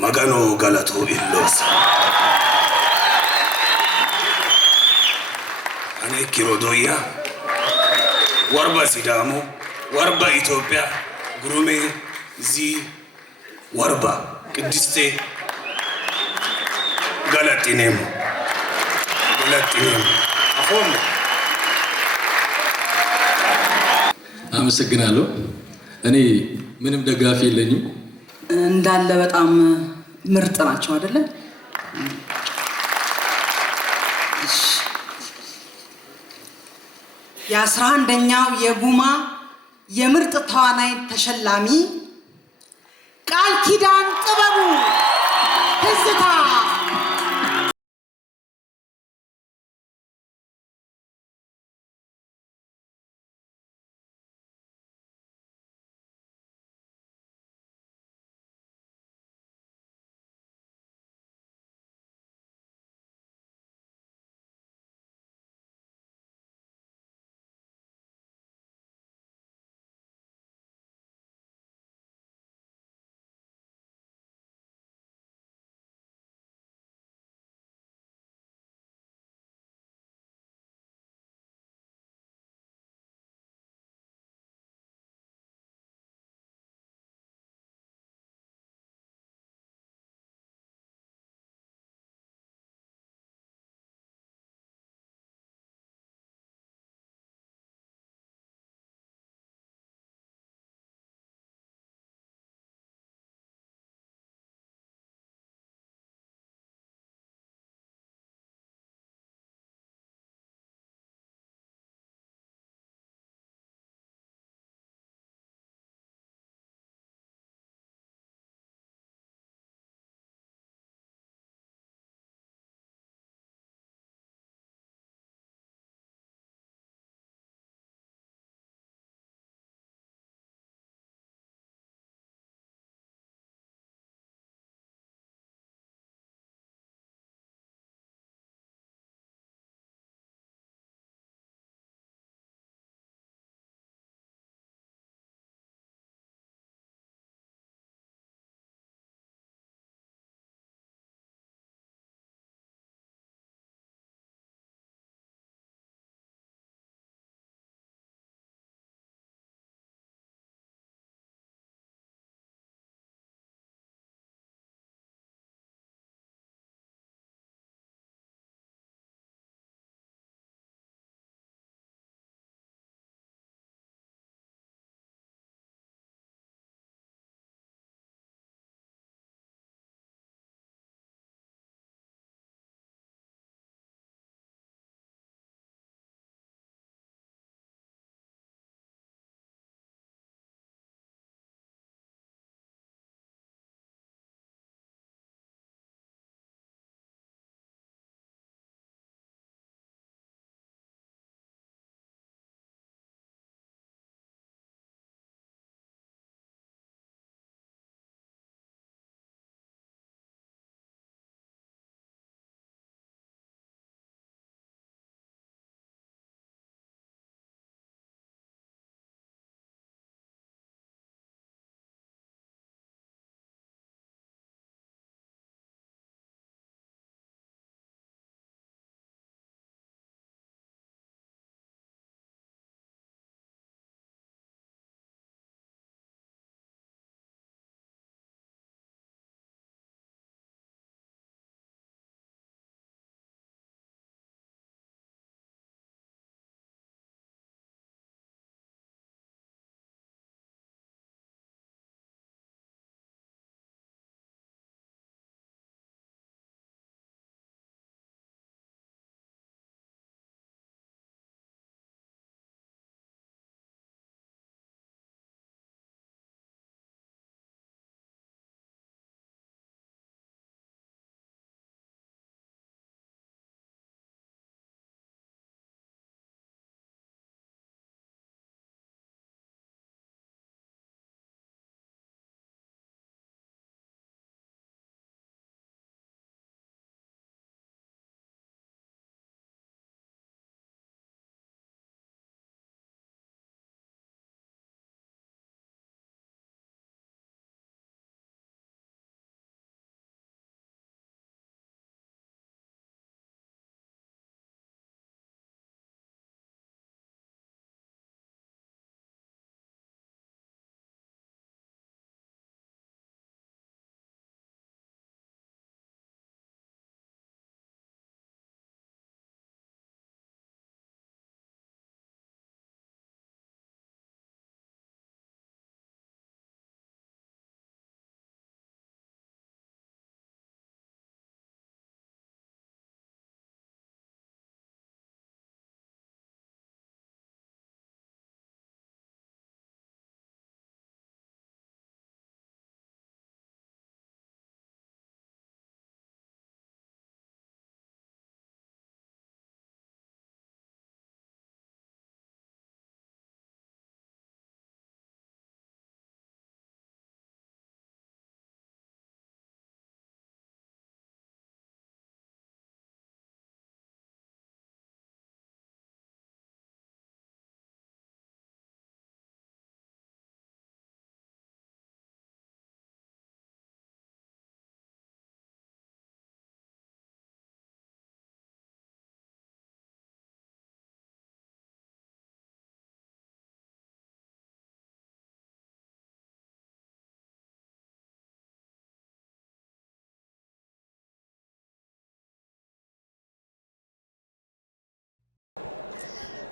magano galato illos ane kirodoya warba sidamo warba Ethiopia gurume zi warba ቅድስቴ galatinemo አፎም አመሰግናለሁ። እኔ ምንም ደጋፊ የለኝም። እንዳለ በጣም ምርጥ ናቸው አይደለ? የ11ኛው የጉማ የምርጥ ተዋናይ ተሸላሚ ቃል ኪዳን ጥበቡ ትዝታ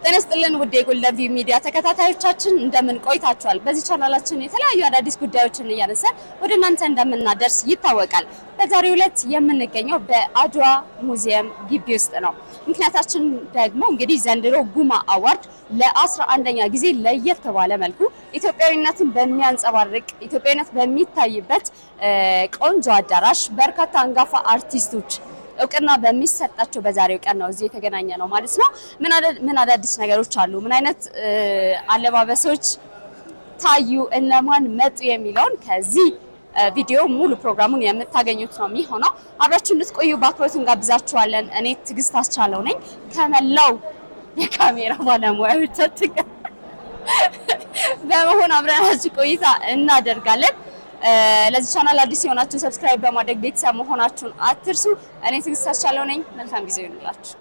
ጤና ይስጥልን ውድ የጎልደን ቪው ሚዲያ ተከታታዮቻችን እንደምን ቆይታችኋል? በዚህ ቻናላችን የተለያዩ አዳዲስ ጉዳዮችን እያነሳን ወደ እናንተ እንደምናደርስ ይታወቃል። በዛሬው ዕለት የምንገኘው በአድዋ ሙዚየም ግቢ ውስጥ ነው። ምክንያታችን ደግሞ እንግዲህ ዘንድሮ ጉማ አዋርድ ለ11ኛ ጊዜ ለየት ባለ መልኩ ኢትዮጵያዊነትን በሚያንጸባርቅ ኢትዮጵያዊነት በሚታይበት ቆንጆ አዳራሽ በርካታ አንጋፋ አርቲስቶች እውቅና በሚሰጣቸው በዛሬው ቀን ነው እዚህ የተገናኘ ነው ማለት ነው። ምን አዳዲስ ነገሮች አሉ፣ ምን አይነት አለባበሶች ታዩ፣ እነማን መጡ የሚለውን ከዚህ ቪዲዮ ሙሉ ፕሮግራሙን የምታገኙት ነው የሚሆነው። አብራችሁ እንድትቆዩ በአክብሮት እንጋብዛችኋለን። እኔ ትዕግስት አስቻለው ነኝ ከመላው የካሜራ ባለሙያዎቻችን ጋር በመሆን አብረናችሁ ቆይታ እናደርጋለን። ለዚህ ቻናል አዲስ የሆናችሁ ሰብስክራይብ በማድረግ ቤተሰብ መሆናችሁን አትርሱ። እኔ ትዕግስት አስቻለው ነኝ። መልካም ጊዜ ይሁንላችሁ።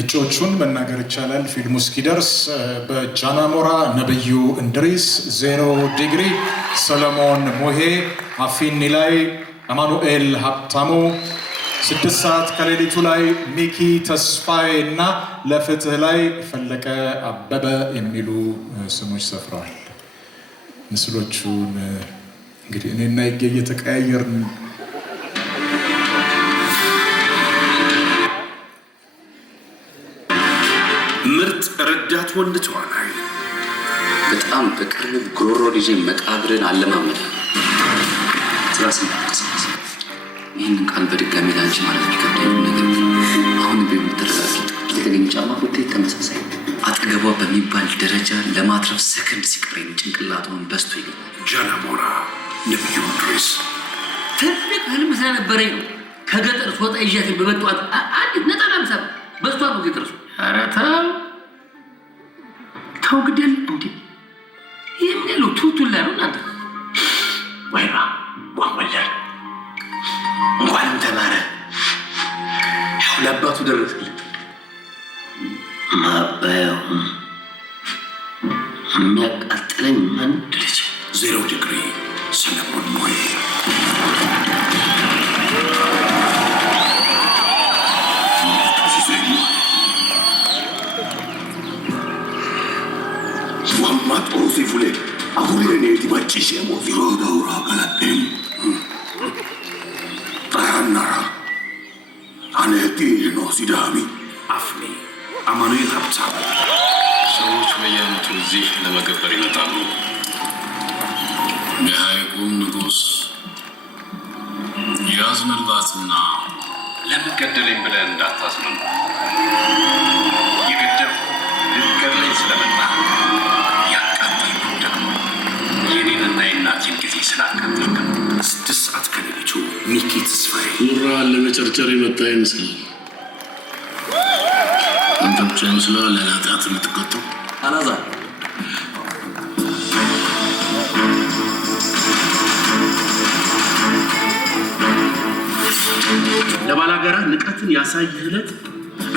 እጮቹን መናገር ይቻላል። ፊልሙ እስኪደርስ በጃናሞራ ነብዩ እንድሪስ፣ 0 ዲግሪ ሰለሞን ሙሄ፣ አፊኒ ላይ አማኑኤል ሀብታሙ፣ 6 ሰዓት ከሌሊቱ ላይ ሚኪ ተስፋዬ እና ለፍትህ ላይ ፈለቀ አበበ የሚሉ ስሞች ሰፍረዋል። ምስሎቹን እንግዲህ እኔና ይገ እየተቀያየርን ምርጥ ረዳት ወንድ ተዋናይ በጣም በቅርብ ጉሮሮ ልጅ መቃብርን አለማመደ ትራስን ተሰማስ ይህንን ቃል በድጋሚ ላንቺ ማለት ቢከብደኝ ነገር አሁን ቢሆን ተረጋጊ። የተገኘ ጫማ ፎቶ ተመሳሳይ አጠገቧ በሚባል ደረጃ ለማትረፍ ሰከንድ ሲቀረኝ ጭንቅላቷን በስቶ ይላል። ጃናሞራ ነብዩ እንድሪስ ትልቅ ህልም ስለነበረኝ ነው ከገጠር ሶጣ ይዣት በመጣት አንድ ነጠላ ምሳብ በስቷ ነው ገጠርሱ ኧረ ተው ግደል እንዴ የሚለው ቱቱላ ነው እናንተ ወይባ ዋወላል እንኳንም ተማረ ያው ለአባቱ ደረሰልኝ ማባያው የሚያቃጥለኝ አንድ ልጅ 0 ዲግሪ ሰለሞን ሞሄ Matto si vuole a volere di macchisiamo filo d'ora galatem Taranara Anetti no sidami Afni Amanuel Habtab ሰዎች በየዓመቱ እዚህ ለመገበር ይመጣሉ። የሐይቁም ንጉሥ ያዝንላትና ለምን ገደለኝ ብለህ እንዳታዝነው የገደልኩ ልትገድለኝ ስለመጣ ያቃጠልኩ ደግሞ የኔንና የእናቴን ጊዜ ስላቃጠልክ 6 ሰዓት ከሌሊቱ ሚኪ ተስፋዬ ሙራን ለመጨርጨር የመጣ ይመስላል። አንተ ብቻ ይመስላል ለኃጢአት የምትቀጣው አላዛር ለባላጋራ ንቀትን ያሳየህ ዕለት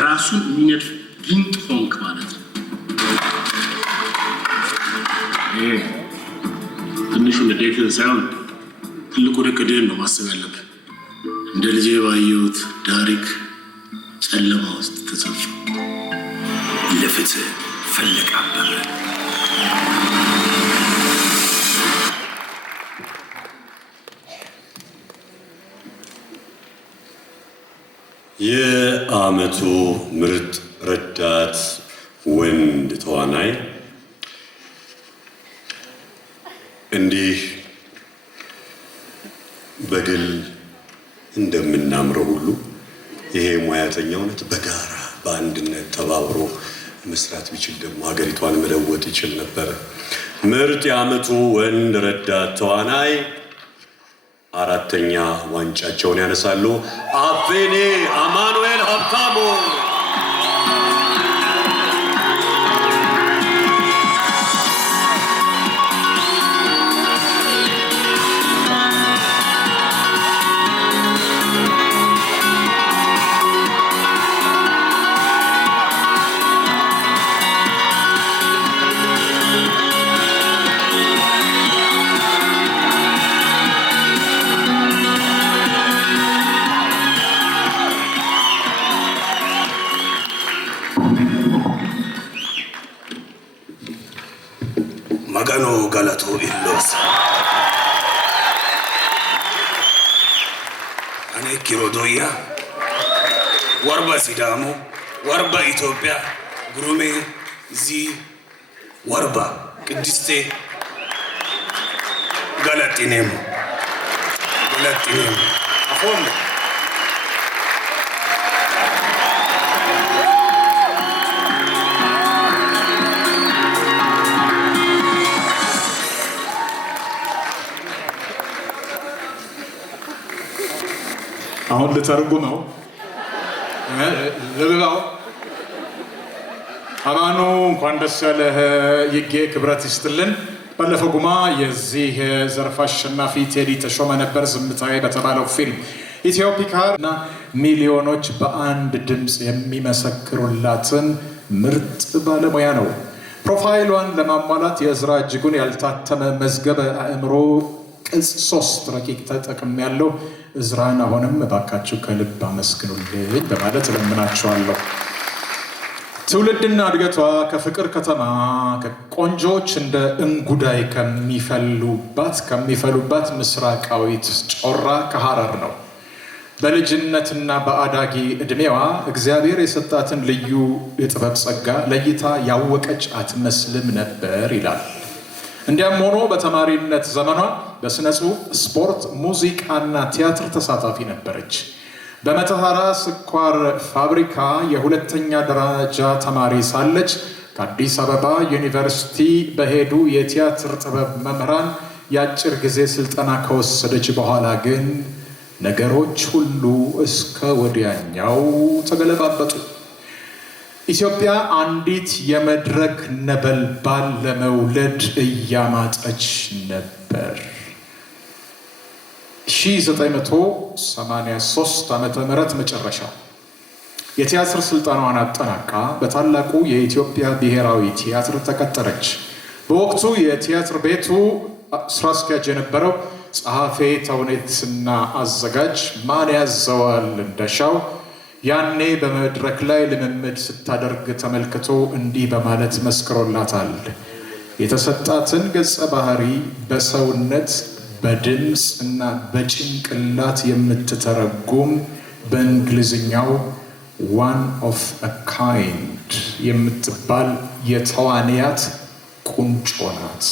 ራሱን የሚነድፍ ጊንጥ ሆንክ ማለት ነው። ትንሹ ንዴትን ሳይሆን ትልቁ ንቅድህን ነው ማሰብ ያለብህ። እንደ ልጄ ባየሁት ዳሪክ ጨለማ ውስጥ ተሰልፎ ለፍትህ ፈለቀ አበበ የዓመቱ ምርጥ ረዳት ወንድ ተዋናይ እንዲህ በግል እንደምናምረው ሁሉ ይሄ ሙያተኛውነት በጋራ በአንድነት ተባብሮ መስራት ቢችል ደግሞ ሀገሪቷን መለወጥ ይችል ነበር። ምርጥ የዓመቱ ወንድ ረዳት ተዋናይ 4ኛ ዋንጫቸውን ያነሳሉ። አፌኔ አማኑኤል ሀብታሙ magano galato illos ane kirodoya warba sidamo warba ኢትዮጵያ ጉሩሜ ዚ warba ቅድስቴ ገላጢኔም አፎን አሁን ልተርጉመው ለበላው አማኑ እንኳን ደስ ያለህ ይጌ ክብረት ይስጥልን። ባለፈው ጉማ የዚህ ዘርፍ አሸናፊ ቴዲ ተሾመ ነበር። ዝምታዬ በተባለው ፊልም ኢትዮፒካና ሚሊዮኖች በአንድ ድምፅ የሚመሰክሩላትን ምርጥ ባለሙያ ነው። ፕሮፋይሏን ለማሟላት የእዝራ እጅጉን ያልታተመ መዝገበ አእምሮ ቅጽ 3 ረቂቅ ተጠቅም ያለው እዝራን አሁንም ባካችሁ ከልብ አመስግኑልኝ በማለት ለምናችኋለሁ። ትውልድና እድገቷ ከፍቅር ከተማ ከቆንጆች እንደ እንጉዳይ ከሚፈሉባት ምስራቃዊት ጮራ ከሐረር ነው። በልጅነትና በአዳጊ እድሜዋ እግዚአብሔር የሰጣትን ልዩ የጥበብ ጸጋ ለይታ ያወቀች አትመስልም ነበር ይላል። እንዲያም ሆኖ በተማሪነት ዘመኗ በስነ ጽሑፍ፣ ስፖርት፣ ሙዚቃና ቲያትር ተሳታፊ ነበረች። በመተሐራ ስኳር ፋብሪካ የ2ኛ ደረጃ ተማሪ ሳለች ከአዲስ አበባ ዩኒቨርሲቲ በሄዱ የቲያትር ጥበብ መምህራን የአጭር ጊዜ ስልጠና ከወሰደች በኋላ ግን ነገሮች ሁሉ እስከ ወዲያኛው ተገለባበጡ። ኢትዮጵያ አንዲት የመድረክ ነበልባል ለመውለድ እያማጠች ነበር። 1983 ዓመተ ምህረት መጨረሻ የቲያትር ስልጠናዋን አጠናቃ በታላቁ የኢትዮጵያ ብሔራዊ ቲያትር ተቀጠረች። በወቅቱ የቲያትር ቤቱ ስራ አስኪያጅ የነበረው ጸሐፌ ተውኔትና አዘጋጅ ማን ያዘዋል እንደሻው ያኔ በመድረክ ላይ ልምምድ ስታደርግ ተመልክቶ እንዲህ በማለት መስክሮላታል። የተሰጣትን ገጸ ባህሪ በሰውነት በድምፅ እና በጭንቅላት የምትተረጉም በእንግሊዝኛው one of a kind የምትባል የተዋንያት ቁንጮ ናት።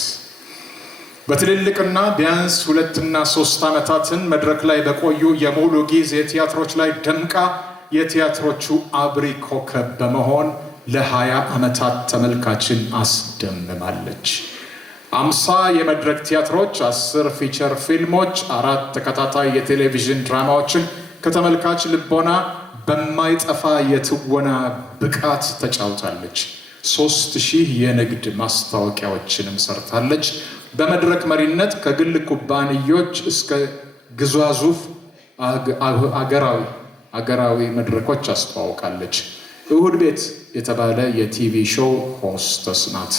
በትልልቅና ቢያንስ 2 እና 3 ዓመታትን መድረክ ላይ በቆዩ የሙሉ ጊዜ ቲያትሮች ላይ ደምቃ የቲያትሮቹ አብሪ ኮከብ በመሆን ለ20 ዓመታት ተመልካችን አስደምማለች። 50 የመድረክ ቲያትሮች፣ 10 ፊቸር ፊልሞች፣ 4 ተከታታይ የቴሌቪዥን ድራማዎችን ከተመልካች ልቦና በማይጠፋ የትወና ብቃት ተጫውታለች። 3000 የንግድ ማስታወቂያዎችንም ሰርታለች። በመድረክ መሪነት ከግል ኩባንያዎች እስከ ግዙፍ አገራዊ መድረኮች አስተዋውቃለች። እሁድ ቤት የተባለ የቲቪ ሾው ሆስተስ ናት።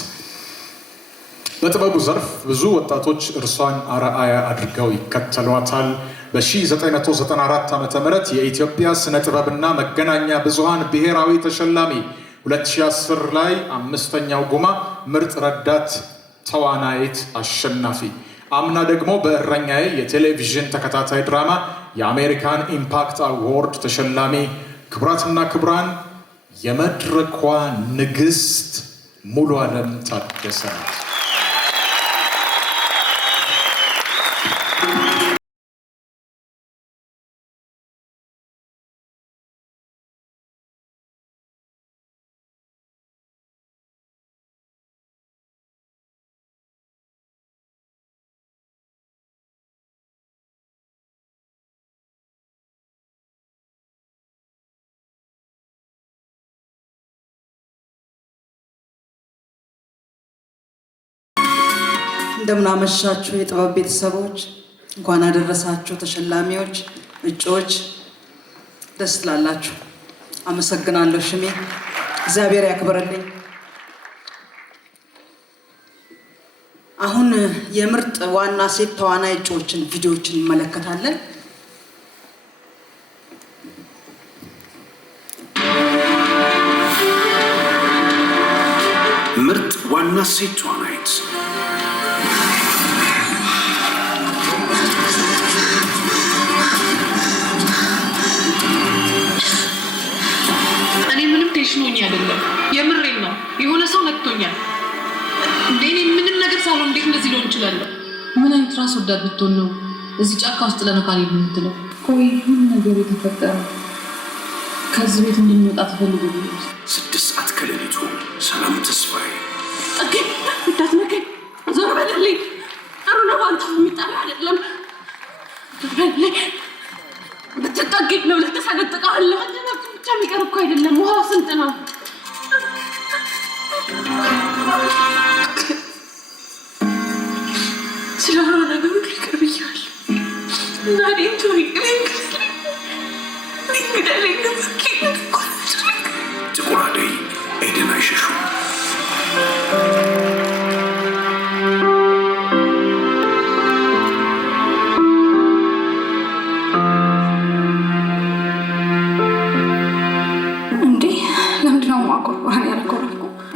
በጥበቡ ዘርፍ ብዙ ወጣቶች እርሷን አርአያ አድርገው ይከተሏታል። በ1994 ዓ.ም የኢትዮጵያ ስነ ጥበብና መገናኛ ብዙሃን ብሔራዊ ተሸላሚ፣ 2010 ላይ 5ኛው ጉማ ምርጥ ረዳት ተዋናይት አሸናፊ፣ አምና ደግሞ በእረኛዬ የቴሌቪዥን ተከታታይ ድራማ የአሜሪካን ኢምፓክት አዋርድ ተሸላሚ። ክቡራትና ክቡራን፣ የመድረኳ ንግስት ሙሉ ዓለም ታደሰ ናት። እንደምናመሻችሁ የጥበብ ቤተሰቦች፣ እንኳን አደረሳችሁ። ተሸላሚዎች፣ እጩዎች ደስ ትላላችሁ። አመሰግናለሁ። ሽሜ እግዚአብሔር ያክብርልኝ። አሁን የምርጥ ዋና ሴት ተዋናይ እጩዎችን ቪዲዮዎችን እንመለከታለን። ምርጥ ዋና ሴት ተዋናይት ቴሽኖኝ አይደለም፣ የምሬን ነው። የሆነ ሰው ነክቶኛል። እኔ ምንም ነገር ሳልሆን እንዴት እንደዚህ ሊሆን ይችላል? ምን አይነት ራስ ወዳድ ብትሆን ነው እዚህ ጫካ ውስጥ ለነካል የምትለው? ቆይ ምን ነገር የተፈጠረው? ከዚህ ቤት እንድንወጣ ትፈልጉልኝ? 6 ሰዓት ከሌሊቱ ሰላም ተስፋዬ እንዳትነካኝ፣ ዞር በልልኝ። ጥሩ ነው አንተ የሚጠራ አይደለም። ብትጠጊት ነው ልትሰነጥቀዋለሁ። ብቻ የሚቀር እኮ አይደለም። ውሃው ስንት ነው? ስለሆነ ነገሩ ሊቀር ብያለሁ። እና ዴንቱ ጥቁር አደይ ኤደን አይሸሹ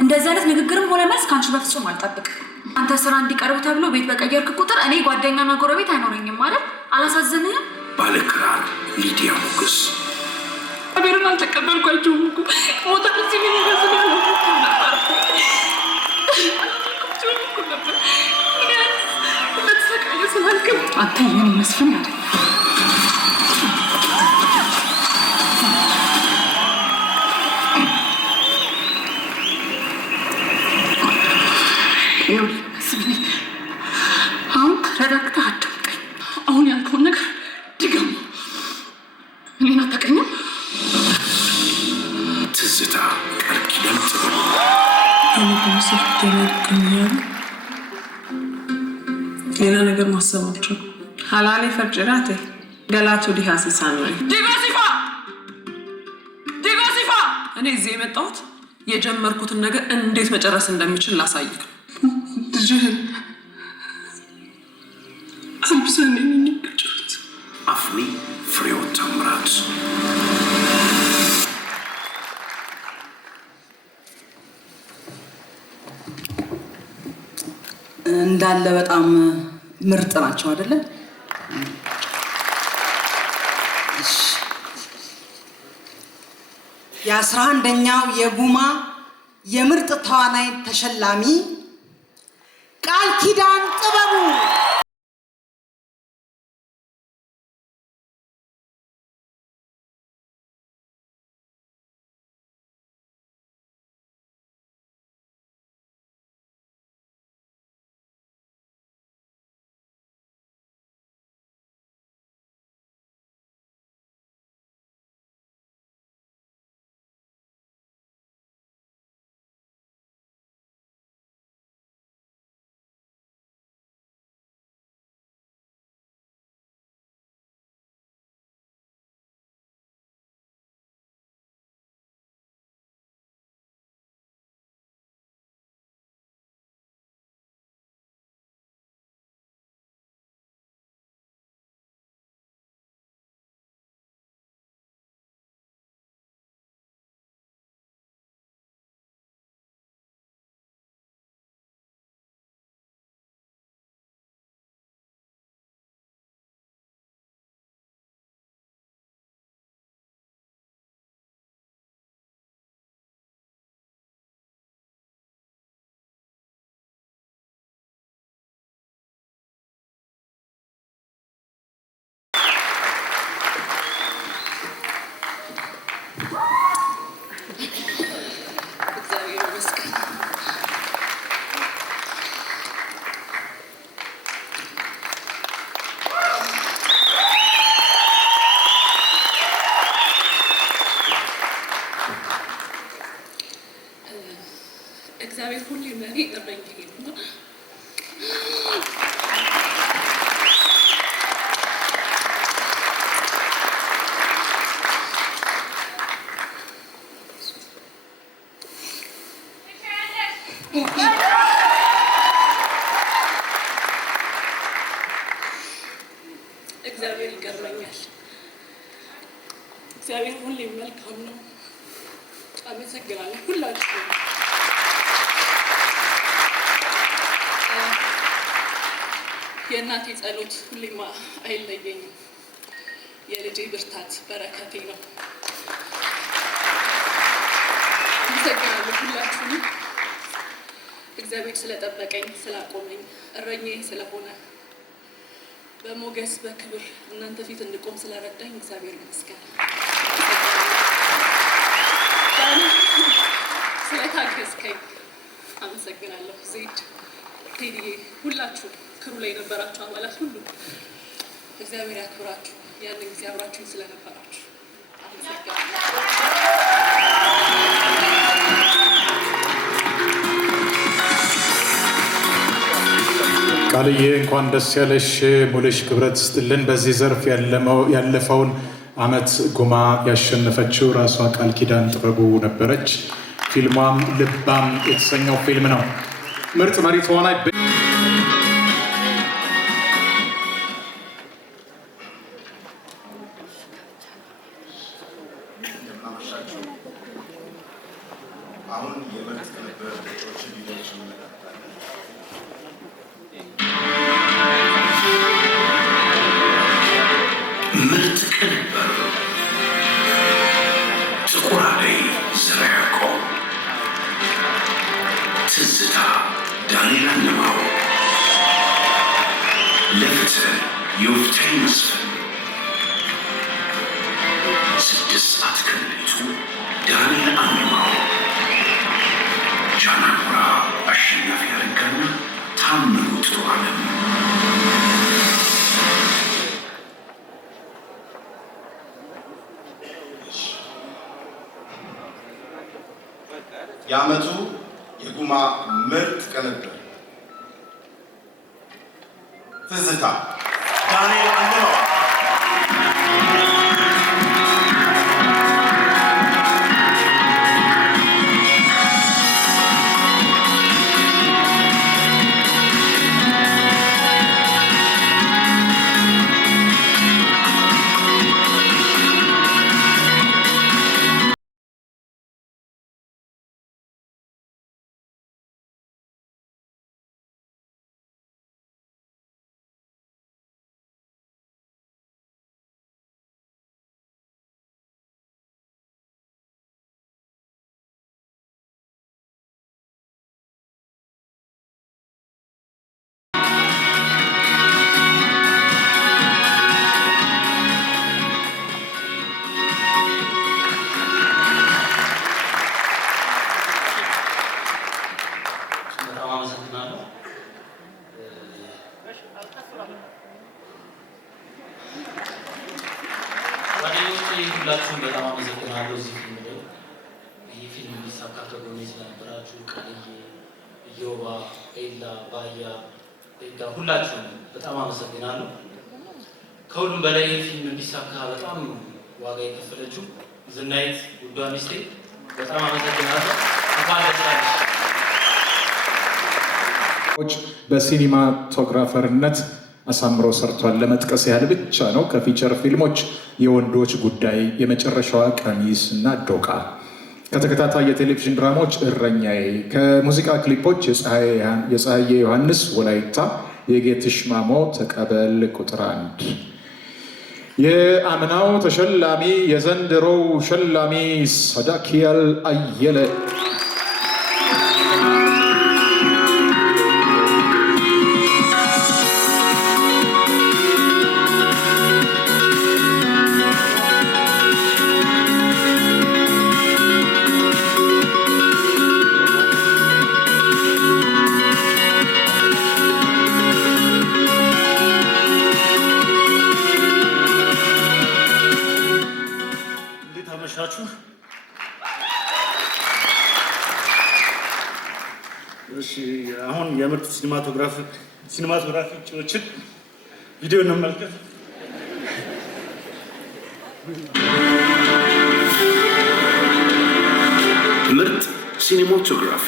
እንደዚህ አይነት ንግግርም ሆነ መልስ ካንቺ በፍጹም አልጠብቅም። አንተ ስራ እንዲቀርብ ተብሎ ቤት በቀየርክ ቁጥር እኔ ጓደኛና ጎረቤት አይኖረኝም ማለት አላሳዝንህም? ባለክራር ሊዲያ ሞገስ አቤርን አልተቀበልኳቸውም እኮ ሞታ እዚህ ምን ይመስል ያለኩት ነበር በተሰቃየ ስላልክም አንተ የኔ መስፍን አይደል? አሁን ተረጋግተህ አዳምጠኝ። አሁን ያልከውን ነገር ድገም። ናፍቀኛል። ሌላ ነገር ማሰባቸው ሀላሌ ፈርጭራቴ ገላቱ ዲሃሲሳን ላይ ዲጋሲፋ እኔ እዚህ የመጣሁት የጀመርኩትን ነገር እንዴት መጨረስ እንደምችል ላሳይክ ነው። ልጅህን አልብሰን እንንቀጭት አፍኒ ፍሬው ተምራት እንዳለ በጣም ምርጥ ናቸው አይደለ? የ11ኛው የጉማ የምርጥ ተዋናይ ተሸላሚ ቃል ኪዳን ጥበቡ እግዚአብሔር ሁሌ ለኔ እረኛዬ ነው። እግዚአብሔር ይገርመኛል። እግዚአብሔር ሁሌ መልካም ነው። አመሰግናለሁ ሁላችሁም። የእናቴ ጸሎት ሁሌም አይለየኝም። የልጄ ብርታት በረከቴ ነው። አመሰግናለሁ ሁላችሁንም። እግዚአብሔር ስለጠበቀኝ ስላቆመኝ እረኛዬ ስለሆነ በሞገስ በክብር እናንተ ፊት እንድቆም ስለረዳኝ እግዚአብሔር ይመስገን። ስለታገዝከኝ አመሰግናለሁ። ዜድ፣ ቴዲዬ፣ ሁላችሁ ክሩ ላይ የነበራችሁ አባላት ሁሉ እግዚአብሔር ያክብራችሁ። ያንን ጊዜ አብራችሁኝ ስለነበራችሁ አመሰግናለሁ። ቃልዬ እንኳን ደስ ያለሽ፣ ሙሉሽ ክብረት ይስጥልን። በዚህ ዘርፍ ያለፈውን አመት ጉማ ያሸነፈችው ራሷ ቃል ኪዳን ጥበቡ ነበረች። ፊልሟም ልባም የተሰኘው ፊልም ነው። ምርጥ መሪ ተዋናይ አሁን የምርጥ ቅንብር እጩዎችን ቪዲዮዎች እንመለከታለን። ምርጥ ቅንብር ጥቁር አደይ ዘርዓ ያዕቆብ፣ ትዝታ ዳንኤል አለማው፣ ለፍትህ ዮፍታይ መስፍን፣ 6 ሰዓት ከሌሊቱ ዳንኤል አለማው፣ ጃናሞራ አሸናፊ አረጋና ታምሩ ጥሩ ዓለም። የዓመቱ የጉማ ምርጥ ቅንብር ትዝታ ዳንኤል አንደማው ሁላችሁም በጣም አመሰግናለሁ። እዚህ ፊልም ላይ ይህ ፊልም እንዲሳካ ከጎኔ ስለነበራችሁ ቃልዬ፣ ኢዮባ፣ ኤላ፣ ባያ፣ ኤዳ ሁላችሁም በጣም አመሰግናለሁ። ከሁሉም በላይ ይህ ፊልም እንዲሳካ በጣም ዋጋ የከፈለችው ዝናይት ውዷ ሚስቴ በጣም አመሰግናለሁ። እንኳን ደስ አለሽ። በሲኒማቶግራፈርነት አሳምሮ ሰርቷል። ለመጥቀስ ያህል ብቻ ነው። ከፊቸር ፊልሞች የወንዶች ጉዳይ፣ የመጨረሻዋ ቀሚስ እና ዶቃ፣ ከተከታታይ የቴሌቪዥን ድራማዎች እረኛዬ፣ ከሙዚቃ ክሊፖች የፀሐዬ ዮሐንስ ወላይታ፣ የጌትሽ ማሞ ተቀበል ቁጥር 1፣ የአምናው ተሸላሚ የዘንድሮው ሸላሚ ሰዳኪያል አየለ አሁን የምርጥ ሲኒማቶግራፊ እጩዎችን ቪዲዮ እንመልከት። ምርጥ ሲኒማቶግራፊ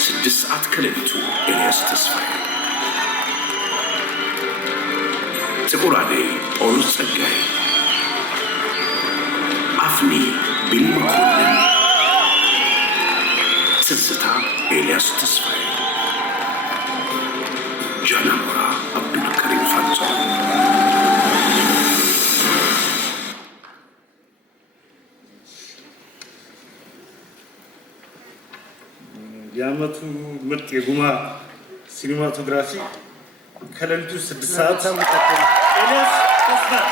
6 ሰዓት ከሌሊቱ ኤልያስ ተስፋዬ፣ ጥቁር አደይ ጳውሎስ ጸጋዬ፣ አፍኒ ቢሊ መኮንን፣ ትዝታ ኤልያስ ተስፋዬ፣ ጃናሞራ አብዱልከሪም ፋንታው። የዓመቱ ምርጥ የጉማ ሲኒማቶግራፊ ከሌሊቱ 6 ሰዓት ኤልያስ ተስፋዬ።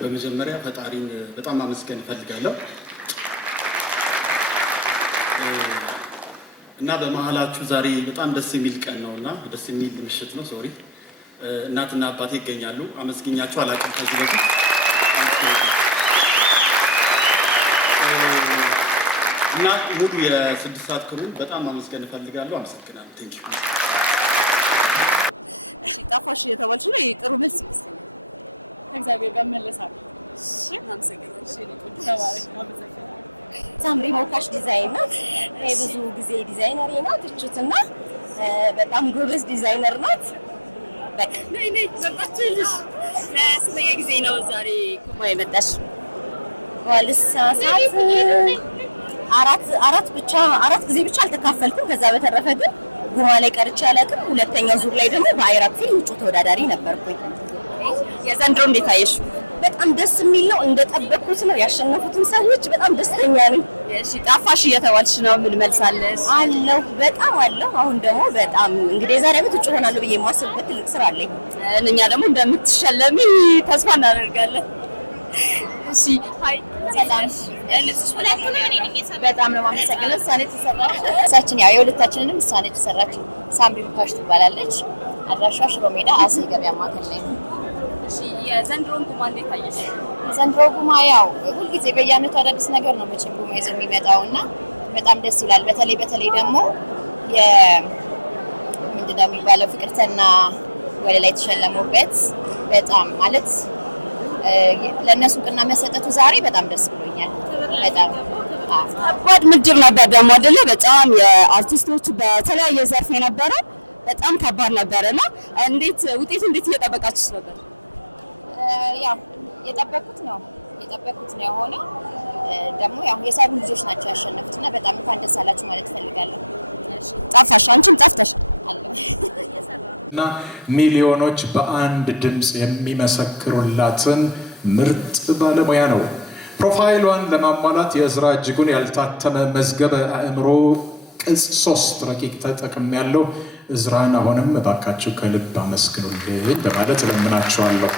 በመጀመሪያ ፈጣሪን በጣም ማመስገን እፈልጋለሁ እና በመሀላችሁ ዛሬ በጣም ደስ የሚል ቀን ነው እና ደስ የሚል ምሽት ነው። ሶሪ እናትና አባቴ ይገኛሉ። አመስግኛችሁ አላውቅም ከዚህ በፊት እና ሙሉ የ6 ሰዓት ክሩን በጣም ማመስገን እፈልጋለሁ። አመሰግናለሁ። ቴንክ ዩ። እሺ ጠፋሽ እየተባልሽ ነው። ጥሩ መልስ ይመስለኛል። እግዚአብሔር ጋር መለሳለሁ። እሺ አመሰግናለሁ። እሺ ሳምሪ ሞካሽ ዲዛይን ናት። ብዙ ጊዜ ዲዛይነር ናት እችትና በጣም ጎበዝ ዲዛይነር ናት። በቃ ነይ መጣችልሽ። ለስንተኛ ጊዜ ነው ዛሬ ኩማ የመጣሽ? ዋልሳሳት አራት ጊዜ ብቻ አልተካፈልኩም። ከዛ በተረፈ ግን ጉማ ላይ ቀርቼ አላውቅም። ሁለተኛው ዙር ላይ ደግሞ በአይራክ ፊልም እጩ ተወዳዳሪ ነበርኩኝ። የዘንድሮ እንዴት አየሽ? በጣም ደስ የሚል ነው። እንደጠበቅኩት ነው። ያሸነፉትን ሰዎች በጣም ደስተኛ ነኝ። እሺ ጣፋሽ እየተባልሽ ነው። ምን መልሳለሽ? አለሁ በጣም አለሁ። አሁን ደግሞ በጣም እንግዲህ የዛሬ ዓመት እጩ ሆናለሁ ብዬ የማስብበት ትልቅ ስራ አለኝ። እኛ ደግሞ እንደምትሸለሚ ተስፋ እናደርጋለን። እሺ ሃይ ሰላም ልብስሽ ሁለቱንም እኔ ነኝ የሰራሁት። በጣም ነው የማመሰግነው። እሷ ነች የሰራችው። እሳችን ያው የሁለታችንንም እሷ ነች የሰራችው። ሳምሪ ሙካሽ ትባላለች። አድራሻዋ ሽሮ ሜዳ አሴ ገበያ ማዕከል ላይ ነው። እሺ የዘንድሮን ጉማ እንዴት ታየሽ? ዘንድሮ ጉማ ያው ሁልጊዜ በየዓመቱ አዳዲስ ነገር ነው መቼም ጉማ ይዞ የሚመጣውና በጣም ደስ ይላል። በተለይ ደግሞ ምንድነው የሚባለው ፍቅርተና ወደ ላይ ተሸለሙበት በጣም ማለት ለእነሱ ቅና መሰጠቱ ዛሬ በጣም ደስ ብሎኛል። በጣም ከባድ ምድብ ነበር ደግሞ አይደለ? በጣም የአርቲስቶቹ በተለያየ ዘርፍ የነበረ በጣም ከባድ ነበርና እንዴት ውጤቱ እንዴት እየጠበቃችሁት ነበር? ያው የጠበቁት ነው የሆነው። ደግሞ ያው የሳሩ ልጆች ናቸው ያሸነፉትና በጣም እንኳን ደስ አላችሁ ማለት ፈልጋለሁ። እሺ ጠፋሽ፣ አንቺም ጠፍተሽ እና ሚሊዮኖች በአንድ ድምፅ የሚመሰክሩላትን ምርጥ ባለሙያ ነው። ፕሮፋይሏን ለማሟላት የእዝራ እጅጉን ያልታተመ መዝገበ አእምሮ ቅጽ 3 ረቂቅ ተጠቅም ያለው እዝራን አሁንም እባካችሁ ከልብ አመስግኑልኝ በማለት እለምናችኋለሁ።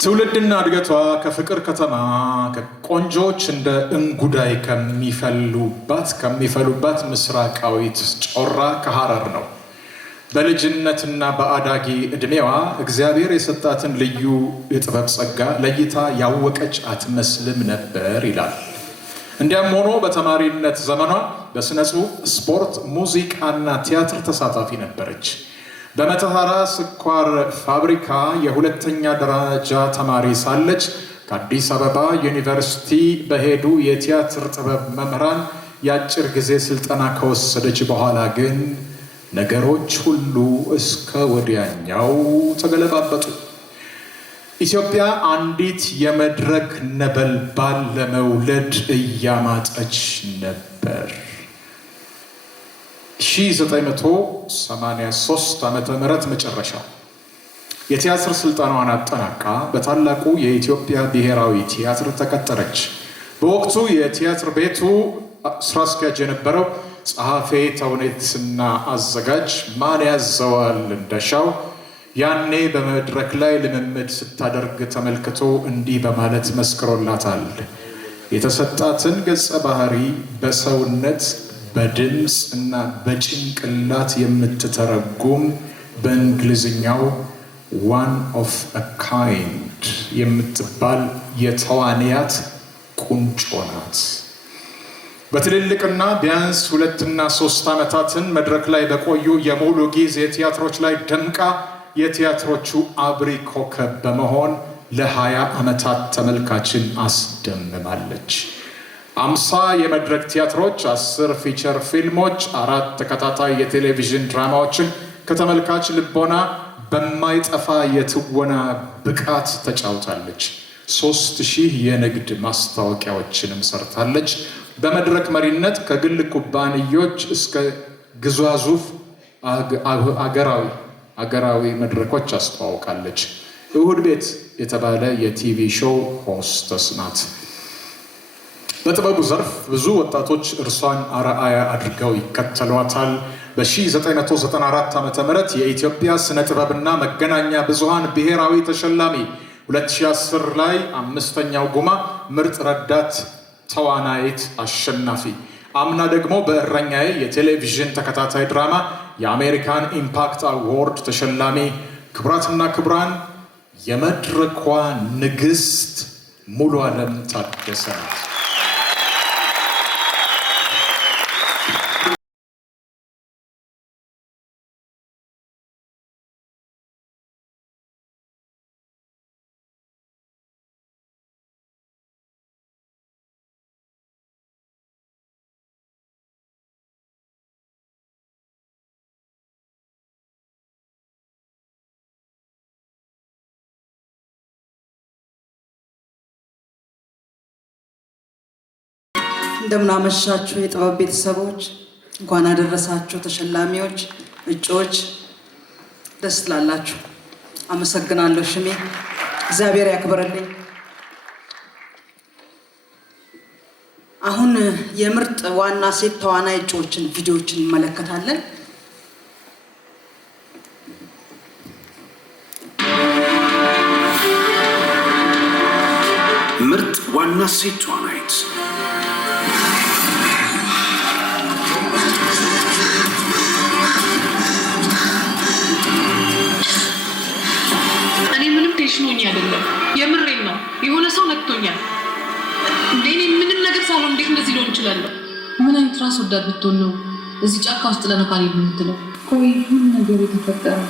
ትውልድና እድገቷ ከፍቅር ከተማ ከቆንጆች እንደ እንጉዳይ ከሚፈሉባት ምስራቃዊት ጮራ ከሐረር ነው። በልጅነትና በአዳጊ ዕድሜዋ እግዚአብሔር የሰጣትን ልዩ የጥበብ ጸጋ ለይታ ያወቀች አትመስልም ነበር ይላል። እንዲያም ሆኖ በተማሪነት ዘመኗ በሥነ ጽሑፍ፣ ስፖርት፣ ሙዚቃና ቲያትር ተሳታፊ ነበረች። በመተሐራ ስኳር ፋብሪካ የሁለተኛ ደረጃ ተማሪ ሳለች ከአዲስ አበባ ዩኒቨርሲቲ በሄዱ የቲያትር ጥበብ መምህራን የአጭር ጊዜ ስልጠና ከወሰደች በኋላ ግን ነገሮች ሁሉ እስከ ወዲያኛው ተገለባበጡ። ኢትዮጵያ አንዲት የመድረክ ነበልባል ለመውለድ እያማጠች ነበር። 1983 ዓመተ ምህረት መጨረሻ የቲያትር ስልጠናዋን አጠናቃ በታላቁ የኢትዮጵያ ብሔራዊ ቲያትር ተቀጠረች። በወቅቱ የቲያትር ቤቱ ስራ አስኪያጅ የነበረው ጸሐፌ ተውኔትና አዘጋጅ ማን ያዘዋል እንደሻው ያኔ በመድረክ ላይ ልምምድ ስታደርግ ተመልክቶ እንዲህ በማለት መስክሮላታል። የተሰጣትን ገጸ ባህሪ በሰውነት በድምፅ እና በጭንቅላት የምትተረጉም በእንግሊዝኛው one of a kind የምትባል የተዋንያት ቁንጮ ናት። በትልልቅና ቢያንስ 2 እና 3 ዓመታትን መድረክ ላይ በቆዩ የሙሉ ጊዜ ቲያትሮች ላይ ደምቃ የቲያትሮቹ አብሪ ኮከብ በመሆን ለ20 ዓመታት ተመልካችን አስደምማለች። 50 የመድረክ ቲያትሮች፣ 10 ፊቸር ፊልሞች፣ 4 ተከታታይ የቴሌቪዥን ድራማዎችን ከተመልካች ልቦና በማይጠፋ የትወና ብቃት ተጫውታለች። 3000 የንግድ ማስታወቂያዎችንም ሰርታለች። በመድረክ መሪነት ከግል ኩባንያዎች እስከ ግዙፍ አገራዊ መድረኮች አስተዋውቃለች። እሁድ ቤት የተባለ የቲቪ ሾው ሆስተስ ናት። በጥበቡ ዘርፍ ብዙ ወጣቶች እርሷን አርአያ አድርገው ይከተሏታል። በ1994 ዓ.ም የኢትዮጵያ ስነ ጥበብና መገናኛ ብዙሃን ብሔራዊ ተሸላሚ፣ 2010 ላይ 5ኛው ጉማ ምርጥ ረዳት ተዋናይት አሸናፊ፣ አምና ደግሞ በእረኛዬ የቴሌቪዥን ተከታታይ ድራማ የአሜሪካን ኢምፓክት አዋርድ ተሸላሚ። ክቡራትና ክቡራን የመድረኳ ንግስት ሙሉ ዓለም ታደሰ ናት። እንደምናመሻችሁ የጥበብ ቤተሰቦች፣ እንኳን አደረሳችሁ። ተሸላሚዎች፣ እጩዎች ደስ ትላላችሁ። አመሰግናለሁ። ሽሜ እግዚአብሔር ያክብርልኝ። አሁን የምርጥ ዋና ሴት ተዋናይ እጩዎችን ቪዲዮዎችን እንመለከታለን። ምርጥ ዋና ሴት ተዋናይ ቤት እኔ ምንም ቴንሽን ሆኜ አይደለም፣ የምሬን ነው። የሆነ ሰው ነክቶኛል። እኔ ምንም ነገር ሳልሆን እንዴት እንደዚህ ሊሆን ይችላል? ምን አይነት ራስ ወዳድ ብትሆን ነው እዚህ ጫካ ውስጥ ለነው ካል የምትለው? ቆይ ሁሉ ነገር የተፈጠረው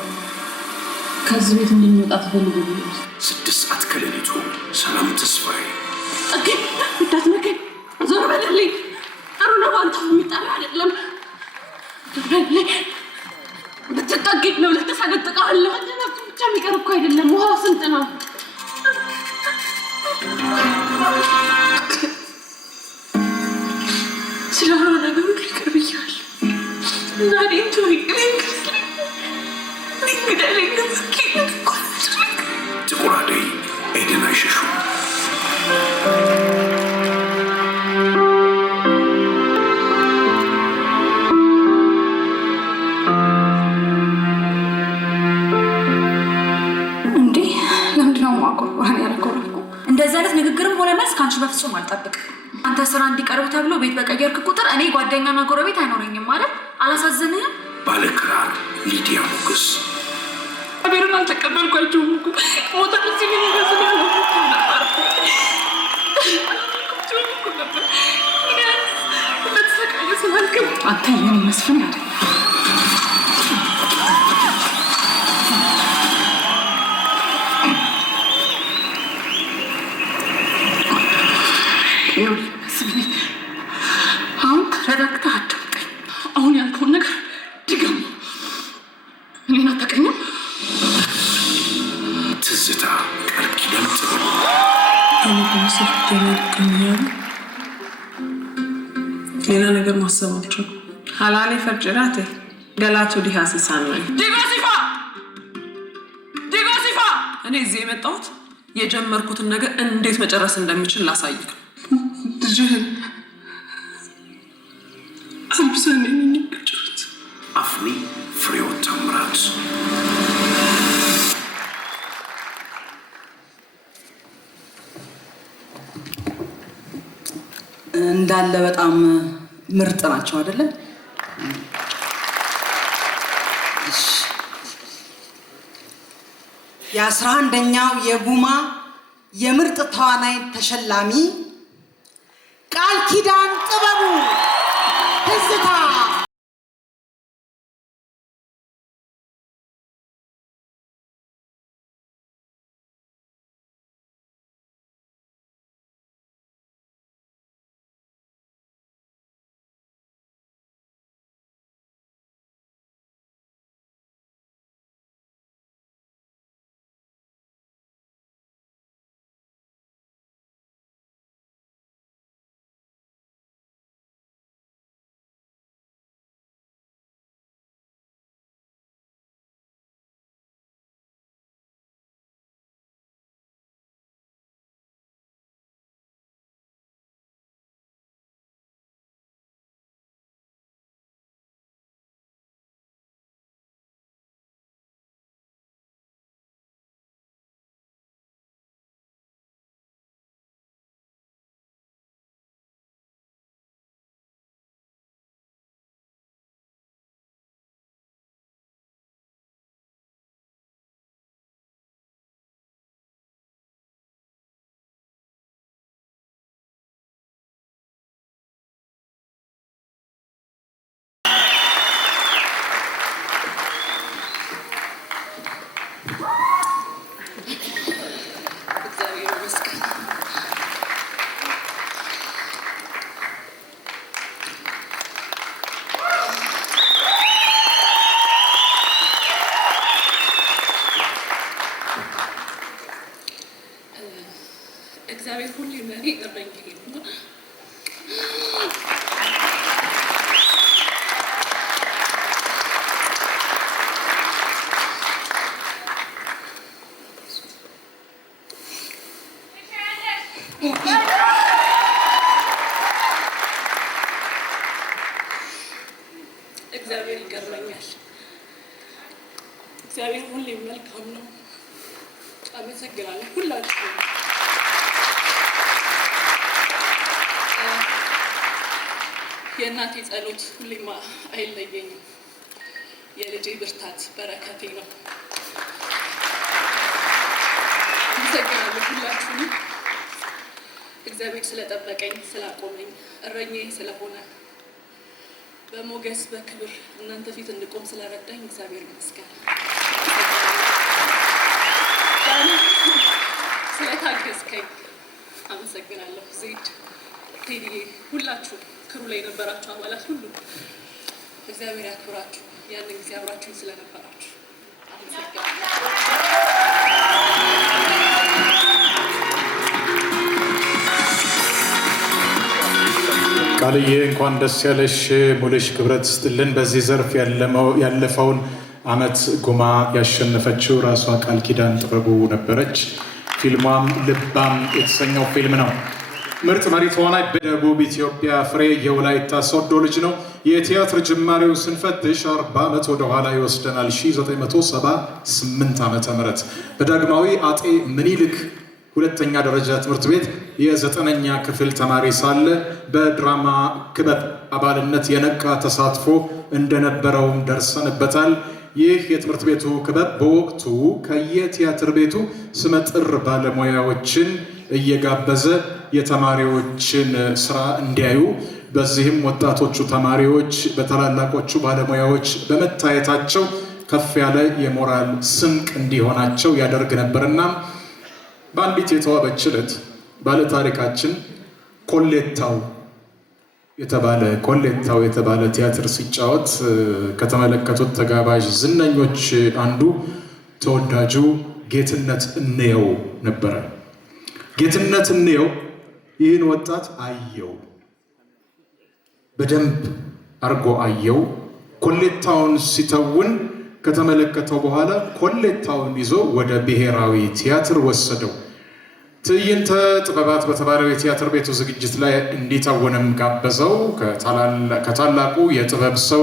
ከዚህ ቤት እንድንወጣ ተፈልጎ ነው። 6 ሰዓት ከሌሊቱ ሰላም ተስፋዬ አገኝ እንዳትነከኝ፣ ዞር በልልኝ። ጥሩ ነው አንተ የሚጣራ አይደለም። ልትጠግኝ ነው፣ ልትሰነጥቀዋለሁ። አንተ ብቻ የሚቀር እኮ አይደለም። ውሃው ስንት ነው? ስለሆነ ነገሩ ሊቀር ብያለሁ እና እኔን ተወኝ። ጥቁር አደይ ኤደን አይሸሹ እንዴ ለምንድነው ማቆርቆራን ያረኮራኩ? እንደዚህ አይነት ንግግርም ሆነ መልስ ካንቺ በፍጹም አልጠብቅም። አንተ ስራ እንዲቀርብ ተብሎ ቤት በቀየርክ ቁጥር እኔ ጓደኛና ጎረቤት አይኖረኝም ማለት አላሳዝንህም? ባለክራር ሊዲያ ሞገስ አቤርን አልተቀበልኳቸውም እኮ ሞታል ሲል ይመስል ያለኩት ነበር በተሰቃየ ስላልክ አንተ የኔ መስፍን አይደል? አሁን ተረጋግተህ አዳምጠኝ። አሁን ያልከውን ነገር ድገም። እኔን አታውቀኝም? ትዝታ ቃል ኪዳን ጥሩ የሚመስል ደመድቅም እያሉ ሌላ ነገር ማሰባቸው ሀላሌ ፈርጭራቴ ገላቶ ዲሃሲሳን ላይ ዲጎሲፋ እኔ እዚህ የመጣሁት የጀመርኩትን ነገር እንዴት መጨረስ እንደምችል ላሳይክ ነው። ልጅህን አምሳኔ ነኝ ቅጭት አፍኒ ፍሬው ታምራት እንዳለ በጣም ምርጥ ናቸው አይደለ? የ11ኛው የጉማ የምርጥ ተዋናይ ተሸላሚ ቃል ኪዳን ጥበቡ ትዝታ እግዚአብሔር ሁሉ ለኔ እረኛዬ ነው። እግዚአብሔር ይገርመኛል። እግዚአብሔር ሁሌም መልካም ነው። አመሰግናለሁ ሁላችሁም። የእናቴ ጸሎት ሁሌም አይለየኝም። የልጄ ብርታት በረከቴ ነው። አመሰግናለሁ ሁላችሁንም። እግዚአብሔር ስለጠበቀኝ ስላቆመኝ እረኛዬ ስለሆነ በሞገስ በክብር እናንተ ፊት እንድቆም ስለረዳኝ እግዚአብሔር ይመስገን። ስለታገዝከኝ አመሰግናለሁ። ዜድ፣ ቴዲዬ፣ ሁላችሁ ክሩ ላይ የነበራችሁ አባላት ሁሉ እግዚአብሔር ያክብራችሁ። ያንን ጊዜ አብራችሁኝ ስለነበራችሁ አመሰግናለሁ። ቃልዬ እንኳን ደስ ያለሽ፣ ሙልሽ ክብረት ስጥልን። በዚህ ዘርፍ ያለፈውን አመት ጉማ ያሸነፈችው ራሷ ቃል ኪዳን ጥበቡ ነበረች። ፊልሟም ልባም የተሰኘው ፊልም ነው። ምርጥ መሪ ተዋናይ በደቡብ ኢትዮጵያ ፍሬ የወላይታ ሶዶ ልጅ ነው። የቲያትር ጅማሬውን ስንፈትሽ 40 ዓመት ወደ ኋላ ይወስደናል። 1978 ዓመተ ምህረት በዳግማዊ አጤ ምኒልክ ሁለተኛ ደረጃ ትምህርት ቤት የ9ኛ ክፍል ተማሪ ሳለ በድራማ ክበብ አባልነት የነቃ ተሳትፎ እንደነበረውም ደርሰንበታል። ይህ የትምህርት ቤቱ ክበብ በወቅቱ ከየቲያትር ቤቱ ስመጥር ባለሙያዎችን እየጋበዘ የተማሪዎችን ስራ እንዲያዩ፣ በዚህም ወጣቶቹ ተማሪዎች በታላላቆቹ ባለሙያዎች በመታየታቸው ከፍ ያለ የሞራል ስንቅ እንዲሆናቸው ያደርግ ነበርና በአንዲት የተዋበች ዕለት ባለታሪካችን ኮሌታው የተባለ ቲያትር ሲጫወት ከተመለከቱት ተጋባዥ ዝነኞች አንዱ ተወዳጁ ጌትነት እንየው ነበረ። ጌትነት እንየው ይህን ወጣት አየው፣ በደንብ አርጎ አየው። ኮሌታውን ሲተውን ከተመለከተው በኋላ ኮሌታውን ይዞ ወደ ብሔራዊ ቲያትር ወሰደው። ትዕይንተ ጥበባት በተባለው የቲያትር ቤቱ ዝግጅት ላይ እንዲተውንም ጋበዘው። ከታላቁ የጥበብ ሰው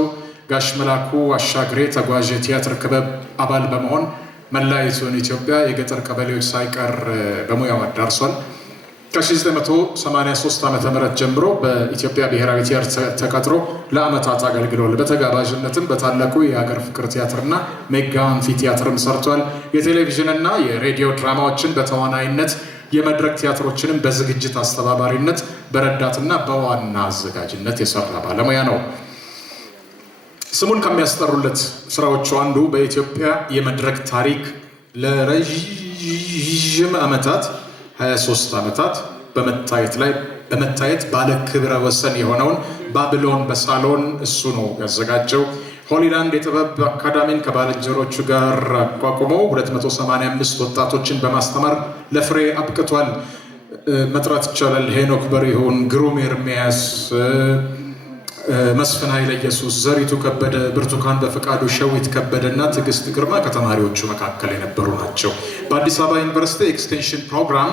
ጋሽ መላኩ አሻግሬ ተጓዥ የቲያትር ክበብ አባል በመሆን መላይቱን ኢትዮጵያ የገጠር ቀበሌዎች ሳይቀር በሙያው አዳርሷል። ከ1983 ዓ.ም ጀምሮ በኢትዮጵያ ብሔራዊ ቲያትር ተቀጥሮ ለዓመታት አገልግሏል። በተጋባዥነትም በታላቁ የሀገር ፍቅር ቲያትርና ሜጋ አምፊ ቲያትርም ሰርቷል። የቴሌቪዥንና የሬዲዮ ድራማዎችን በተዋናይነት የመድረክ ቲያትሮችንም በዝግጅት አስተባባሪነት በረዳትና በዋና አዘጋጅነት የሰራ ባለሙያ ነው። ስሙን ከሚያስጠሩለት ስራዎቹ አንዱ በኢትዮጵያ የመድረክ ታሪክ ለረዥም ዓመታት 23 ዓመታት በመታየት ባለ ክብረ ወሰን የሆነውን ባቢሎን በሳሎን እሱ ነው ያዘጋጀው። ሆሊላንድ የጥበብ አካዳሚን ከባልንጀሮቹ ጋር አቋቁሞ 285 ወጣቶችን በማስተማር ለፍሬ አብቅቷል። መጥራት ይቻላል። ሄኖክ በሪሁን፣ ግሩም ኤርሚያስ፣ መስፍን ኃይለ ኢየሱስ፣ ዘሪቱ ከበደ፣ ብርቱካን በፍቃዱ፣ ሸዊት ከበደ እና ትዕግስት ግርማ ከተማሪዎቹ መካከል የነበሩ ናቸው። በአዲስ አበባ ዩኒቨርሲቲ ኤክስቴንሽን ፕሮግራም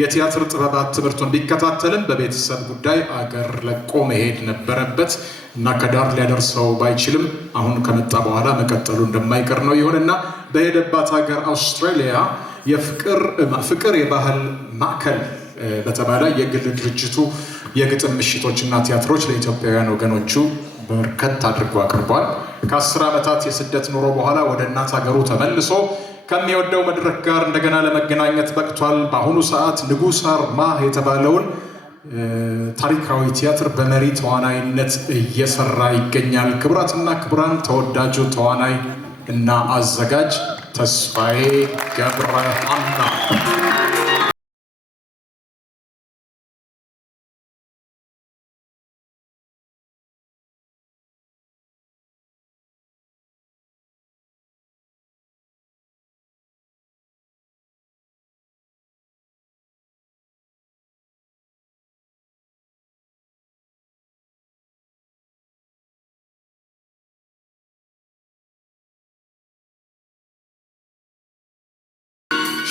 የቲያትር ጥበባት ትምህርቱን ቢከታተልም በቤተሰብ ጉዳይ አገር ለቆ መሄድ ነበረበት እና ከዳር ሊያደርሰው ባይችልም አሁን ከመጣ በኋላ መቀጠሉ እንደማይቀር ነው። ይሁንና በሄደባት ሀገር አውስትራሊያ ፍቅር የባህል ማዕከል በተባለ የግል ድርጅቱ የግጥም ምሽቶችና ቲያትሮች ለኢትዮጵያውያን ወገኖቹ በርከት አድርጎ አቅርቧል። ከ10 ዓመታት የስደት ኑሮ በኋላ ወደ እናት ሀገሩ ተመልሶ ከሚወደው መድረክ ጋር እንደገና ለመገናኘት በቅቷል። በአሁኑ ሰዓት ንጉሥ አርማህ የተባለውን ታሪካዊ ቲያትር በመሪ ተዋናይነት እየሰራ ይገኛል። ክቡራትና ክቡራን፣ ተወዳጁ ተዋናይ እና አዘጋጅ ተስፋዬ ገብረሃና።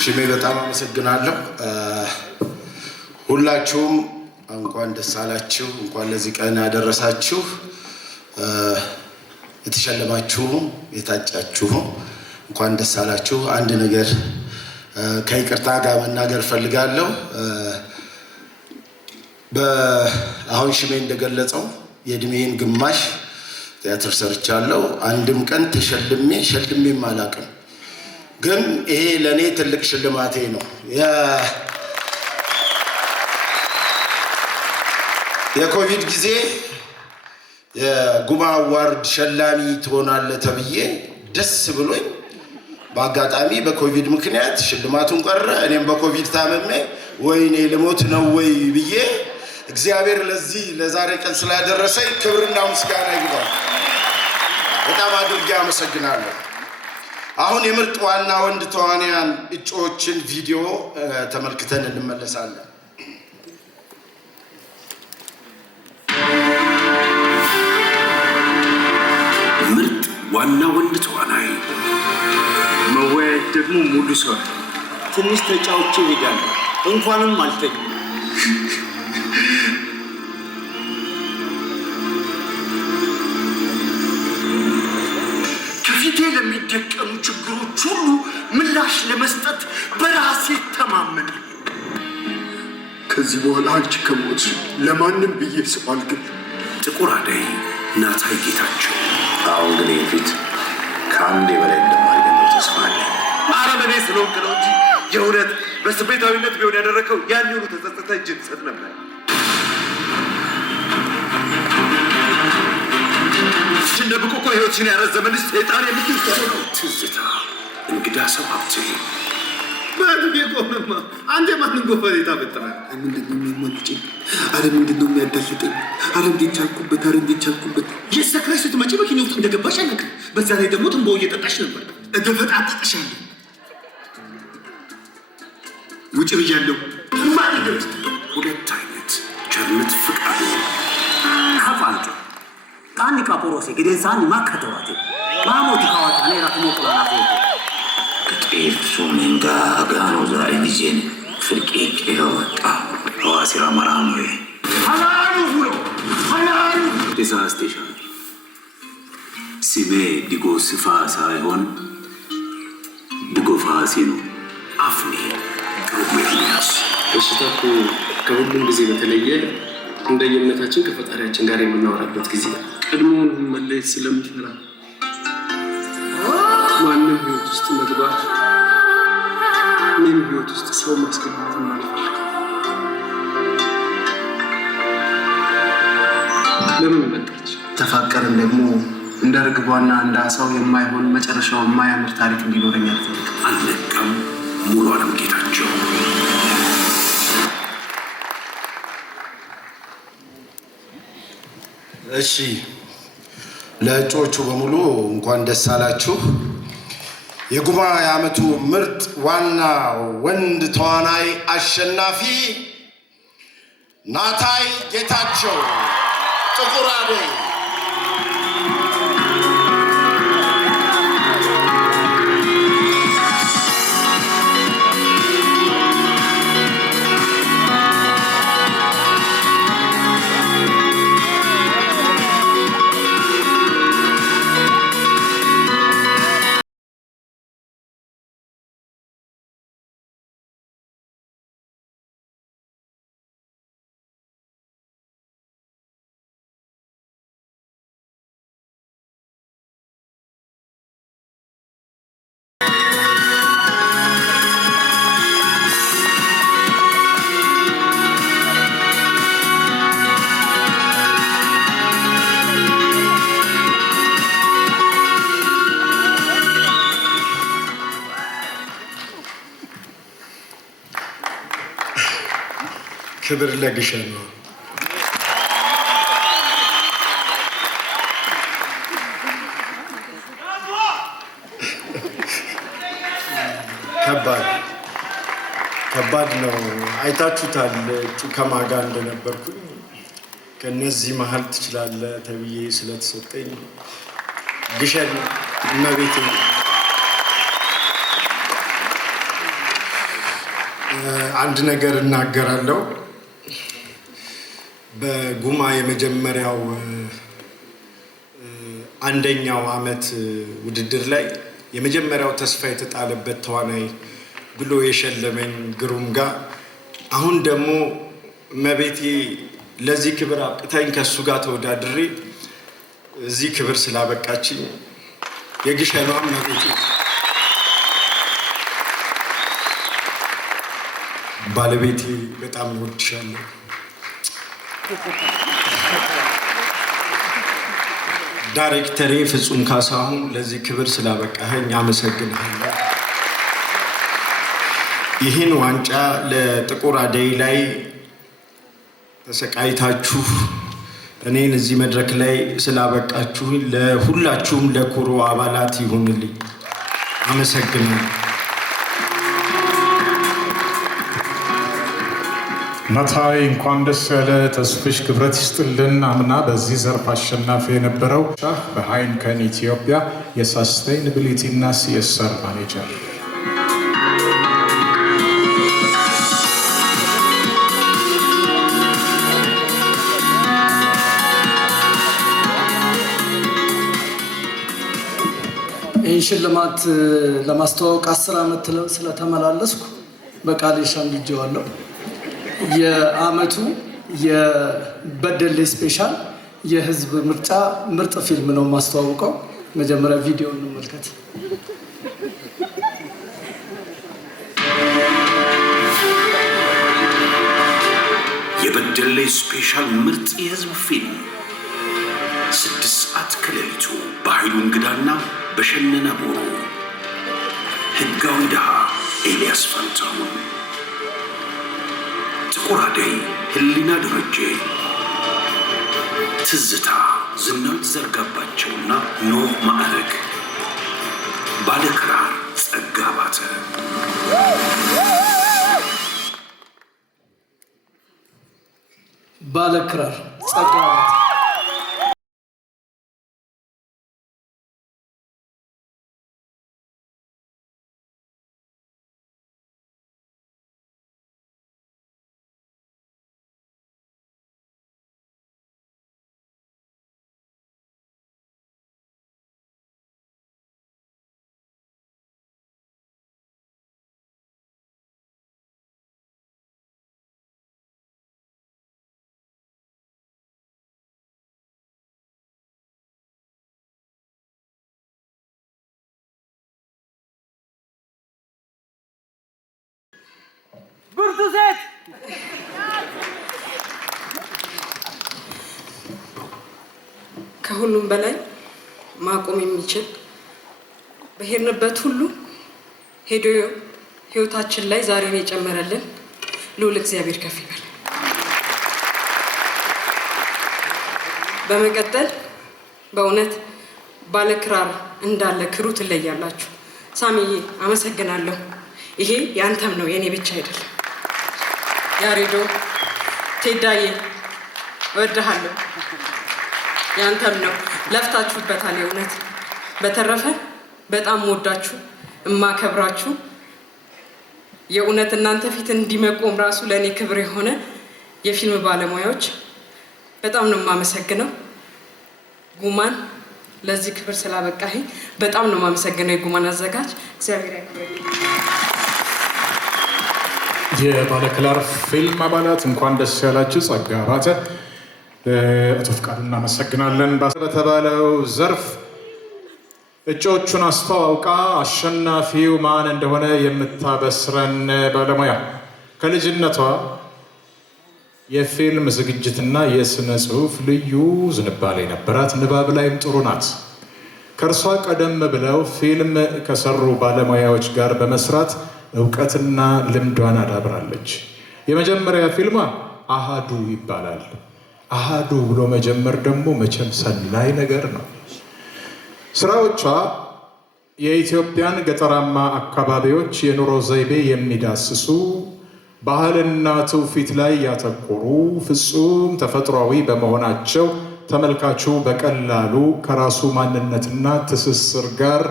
ሽሜ በጣም አመሰግናለሁ። ሁላችሁም እንኳን ደስ አላችሁ፣ እንኳን ለዚህ ቀን ያደረሳችሁ። የተሸለማችሁም የታጫችሁም እንኳን ደስ አላችሁ። አንድ ነገር ከይቅርታ ጋር መናገር ፈልጋለሁ። አሁን ሽሜ እንደገለጸው የእድሜን ግማሽ ቲያትር ሰርቻለሁ። አንድም ቀን ሸልሜም አላውቅም። ግን ይሄ ለእኔ ትልቅ ሽልማቴ ነው። የኮቪድ ጊዜ የጉማ አዋርድ ሸላሚ ትሆናለህ ተብዬ ደስ ብሎኝ በአጋጣሚ በኮቪድ ምክንያት ሽልማቱን ቀረ። እኔም በኮቪድ ታመሜ ወይኔ ልሞት ነው ወይ ብዬ እግዚአብሔር ለዚህ ለዛሬ ቀን ስላደረሰኝ ክብርና ምስጋና ይግባል። በጣም አድርጌ አመሰግናለሁ። አሁን የምርጥ ዋና ወንድ ተዋናያን እጩዎችን ቪዲዮ ተመልክተን እንመለሳለን። ምርጥ ዋና ወንድ ተዋናይ መወያየት ደግሞ ሙሉ ሰው ትንሽ ተጫውቼ ሄዳለሁ። እንኳንም አልተኝ ከፊቴ ለሚደቀኑ ችግሮች ሁሉ ምላሽ ለመስጠት በራሴ ተማመናለሁ። ከዚህ በኋላ አንቺ ከሞትሽ ለማንም ብዬ ሰው አልገድልም። ጥቁር አደይ ናታይ ጌታቸው። አሁን ግን ፊት ከአንዴ በላይ እንደማልገለው ተስፋ አለኝ። አረመኔ ስለሆንክ ነው እንጂ የእውነት በስሜታዊነት ቢሆን ያደረከው ያን ሁሉ ተጸጽተ እጅ ትሰጥ ነበር። ሽንደብቁ እኮ ህይወትሽን ያረዘመልሽ ሰይጣን የምትይው ነው። ትዝታ እንግዳ ሰው ሀብቴ ባድሜ ቆመማ አንዴ ማንን ጎፈሬ ታበጥራል። ምንድነው የሚያሟልጭኝ? አረ ምንድነው የሚያዳልጠኝ? አረ እንዴት ቻልኩበት? አረ እንዴት ቻልኩበት? የሰክረሽ ስትመጪ መኪና ውስጥ እንደገባሽ አላውቅም። በዛ ላይ ደግሞ ትንባው እየጠጣሽ ነበር። እደፈጣጠጥሻለሁ። ውጭ ብያለሁ። ሁለት አይነት ቸርነት ፍቃዱ ካፋንጮ ቃኒ ካፖሮሴ ግዴንሳን ማከተዋቴ ማሞቲ ካዋታኔ ራት ሞቅላና ፎቶ ከጤፍ ሱሚንጋ ጋኖ ዛሬ ጊዜን ፍርቄ ወጣ ሐዋሲራ መራኖዬ ሀላሉ ብሎ ሀላሉ ዴሳ ስቴሽን ስሜ ዲጎ ስፋ ሳይሆን ዲጎ ፋሲ ነው። አፍኔ ግሩሜልያስ በሽታ እኮ ከሁሉም ጊዜ በተለየ እንደየእምነታችን ከፈጣሪያችን ጋር የምናወራበት ጊዜ ቀድሞውን መለየት ስለምፈራ ማንም ህይወት ውስጥ መግባት ምንም ህይወት ውስጥ ሰው ማስገባት ማልፈልግ ለምን መጣች? ተፋቀርን ደግሞ እንደ ርግቧና እንደ አሳው የማይሆን መጨረሻው የማያምር ታሪክ እንዲኖረኝ አልፈልግም። አልነቃም። ሙሉ ዓለም ጌታቸው እሺ፣ ለእጩዎቹ በሙሉ እንኳን ደስ አላችሁ። የጉማ የዓመቱ ምርጥ ዋና ወንድ ተዋናይ አሸናፊ ናታይ ጌታቸው ጥቁር አደይ። ክብር ለግሸን ነው። ከባድ ነው። አይታችሁታል ከማጋ እንደነበርኩኝ። ከነዚህ መሀል ትችላለህ ተብዬ ስለተሰጠኝ ግሸን እመቤቴ አንድ ነገር እናገራለሁ። በጉማ የመጀመሪያው አንደኛው ዓመት ውድድር ላይ የመጀመሪያው ተስፋ የተጣለበት ተዋናይ ብሎ የሸለመኝ ግሩም ጋር አሁን ደግሞ እመቤቴ ለዚህ ክብር አብቅታኝ ከሱ ጋር ተወዳድሬ እዚህ ክብር ስላበቃችኝ የግሸኗም ነቤቴ ባለቤቴ በጣም እወድሻለሁ። ዳይሬክተሬ ፍጹም ካሳሁን ለዚህ ክብር ስላበቃኸኝ አመሰግንሃለሁ። ይህን ዋንጫ ለጥቁር አደይ ላይ ተሰቃይታችሁ እኔን እዚህ መድረክ ላይ ስላበቃችሁ ለሁላችሁም ለኩሩ አባላት ይሁንልኝ። አመሰግናለሁ። ናታይ እንኳን ደስ ያለ። ተስፍሽ ክብረት ይስጥልን። አምና በዚህ ዘርፍ አሸናፊ የነበረው በሃይንከን ኢትዮጵያ የሳስቴይናቢሊቲ እና ሲኤስአር ማኔጀር ይህን ሽልማት ለማስተዋወቅ 10 ዓመት ስለተመላለስኩ በቃሌ ሸምድጄዋለሁ። የአመቱ የበደሌ ስፔሻል የህዝብ ምርጫ ምርጥ ፊልም ነው ማስተዋወቀው። መጀመሪያ ቪዲዮ እንመልከት። የበደሌ ስፔሻል ምርጥ የህዝብ ፊልም 6 ሰዓት ከሌሊቱ በኃይሉ እንግዳና በሸነነ ቦሩ። ህጋዊ ድሃ ኤልያስ ፋንታሁን፣ ጥቁር አደይ ህሊና ደረጀ፣ ትዝታ ዝናዊት ዘርጋባቸውና ኖህ ማዕረግ፣ ባለክራር ጸጋ ባተ። ባለክራር ጸጋ ባተ ብርቱ ሴት ከሁሉም በላይ ማቆም የሚችል በሄድንበት ሁሉ ሄዶ ህይወታችን ላይ ዛሬን የጨመረልን ልዑል እግዚአብሔር ከፍ ይበል። በመቀጠል በእውነት ባለክራር እንዳለ ክሩ ትለያላችሁ። ሳሚዬ አመሰግናለሁ። ይሄ ያንተም ነው የኔ ብቻ አይደለም። ያሬዶ ቴዳዬ እወድሃለሁ፣ ያንተም ነው። ለፍታችሁበታል የእውነት። በተረፈ በጣም ወዳችሁ እማከብራችሁ የእውነት እናንተ ፊት እንዲመቆም ራሱ ለእኔ ክብር የሆነ የፊልም ባለሙያዎች በጣም ነው የማመሰግነው። ጉማን ለዚህ ክብር ስላበቃኸኝ በጣም ነው የማመሰግነው። የጉማን አዘጋጅ እግዚአብሔር ያክብርልኝ። የባለክራር ፊልም አባላት እንኳን ደስ ያላችሁ። ጸጋ ባተ፣ አቶ ፍቃዱ እናመሰግናለን። በተባለው ዘርፍ እጩዎቹን አስተዋውቃ አሸናፊው ማን እንደሆነ የምታበስረን ባለሙያ ከልጅነቷ የፊልም ዝግጅትና የስነ ጽሁፍ ልዩ ዝንባሌ ነበራት። ንባብ ላይም ጥሩ ናት። ከእርሷ ቀደም ብለው ፊልም ከሰሩ ባለሙያዎች ጋር በመስራት እውቀትና ልምዷን አዳብራለች። የመጀመሪያ ፊልሟ አሃዱ ይባላል። አሃዱ ብሎ መጀመር ደግሞ መቼም ሰናይ ነገር ነው። ስራዎቿ የኢትዮጵያን ገጠራማ አካባቢዎች የኑሮ ዘይቤ የሚዳስሱ፣ ባህልና ትውፊት ላይ ያተኮሩ፣ ፍጹም ተፈጥሯዊ በመሆናቸው ተመልካቹ በቀላሉ ከራሱ ማንነትና ትስስር ጋር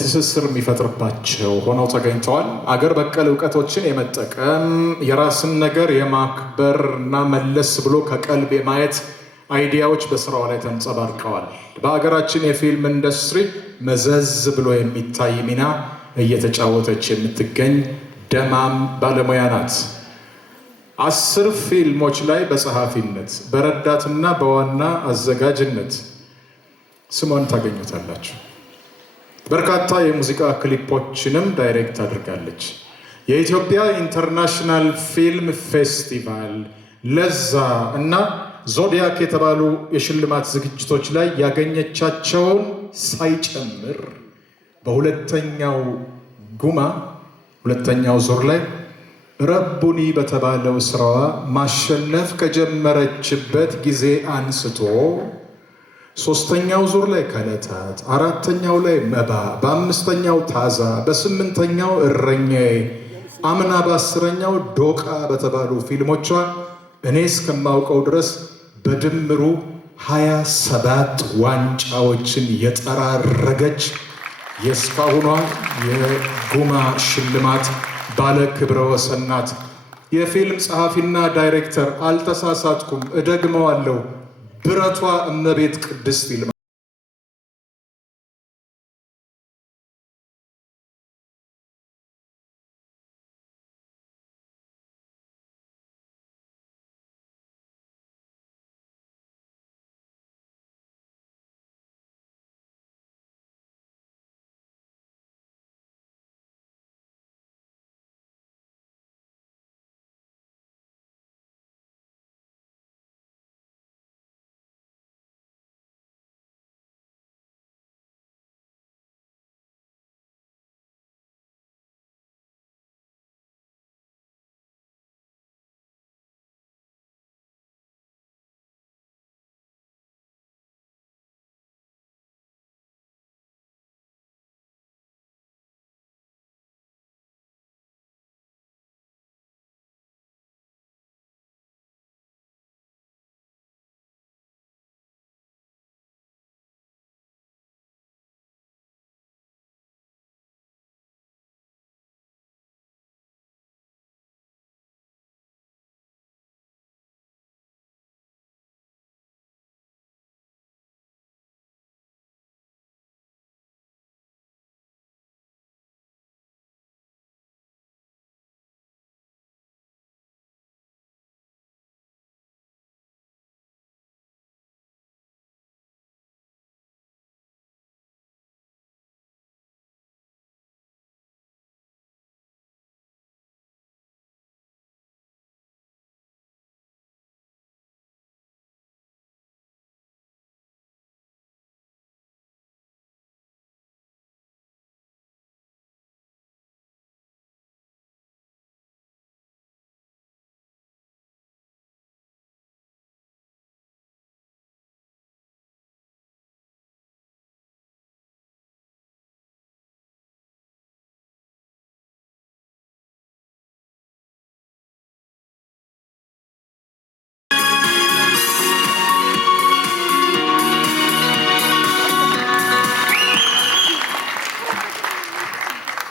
ትስስር የሚፈጥርባቸው ሆነው ተገኝተዋል። አገር በቀል እውቀቶችን የመጠቀም የራስን ነገር የማክበር እና መለስ ብሎ ከቀልብ የማየት አይዲያዎች በስራዋ ላይ ተንጸባርቀዋል። በሀገራችን የፊልም ኢንዱስትሪ መዘዝ ብሎ የሚታይ ሚና እየተጫወተች የምትገኝ ደማም ባለሙያ ናት። 10 ፊልሞች ላይ በጸሐፊነት በረዳትና በዋና አዘጋጅነት ስሟን ታገኙታላችሁ። በርካታ የሙዚቃ ክሊፖችንም ዳይሬክት አድርጋለች። የኢትዮጵያ ኢንተርናሽናል ፊልም ፌስቲቫል፣ ለዛ እና ዞዲያክ የተባሉ የሽልማት ዝግጅቶች ላይ ያገኘቻቸውን ሳይጨምር በሁለተኛው ጉማ ሁለተኛው ዙር ላይ ረቡኒ በተባለው ስራዋ ማሸነፍ ከጀመረችበት ጊዜ አንስቶ ሶስተኛው ዙር ላይ ከለታት፣ አራተኛው ላይ መባ፣ በአምስተኛው ታዛ፣ በስምንተኛው እረኛዬ፣ አምና በ10ኛው ዶቃ በተባሉ ፊልሞቿ እኔ እስከማውቀው ድረስ በድምሩ 27 ዋንጫዎችን የጠራረገች የእስካሁኗ የጉማ ሽልማት ባለ ክብረ ወሰን ናት። የፊልም ጸሐፊና ዳይሬክተር አልተሳሳትኩም፣ እደግመዋለሁ፣ ብረቷ እመቤት ቅድስት ይልማ።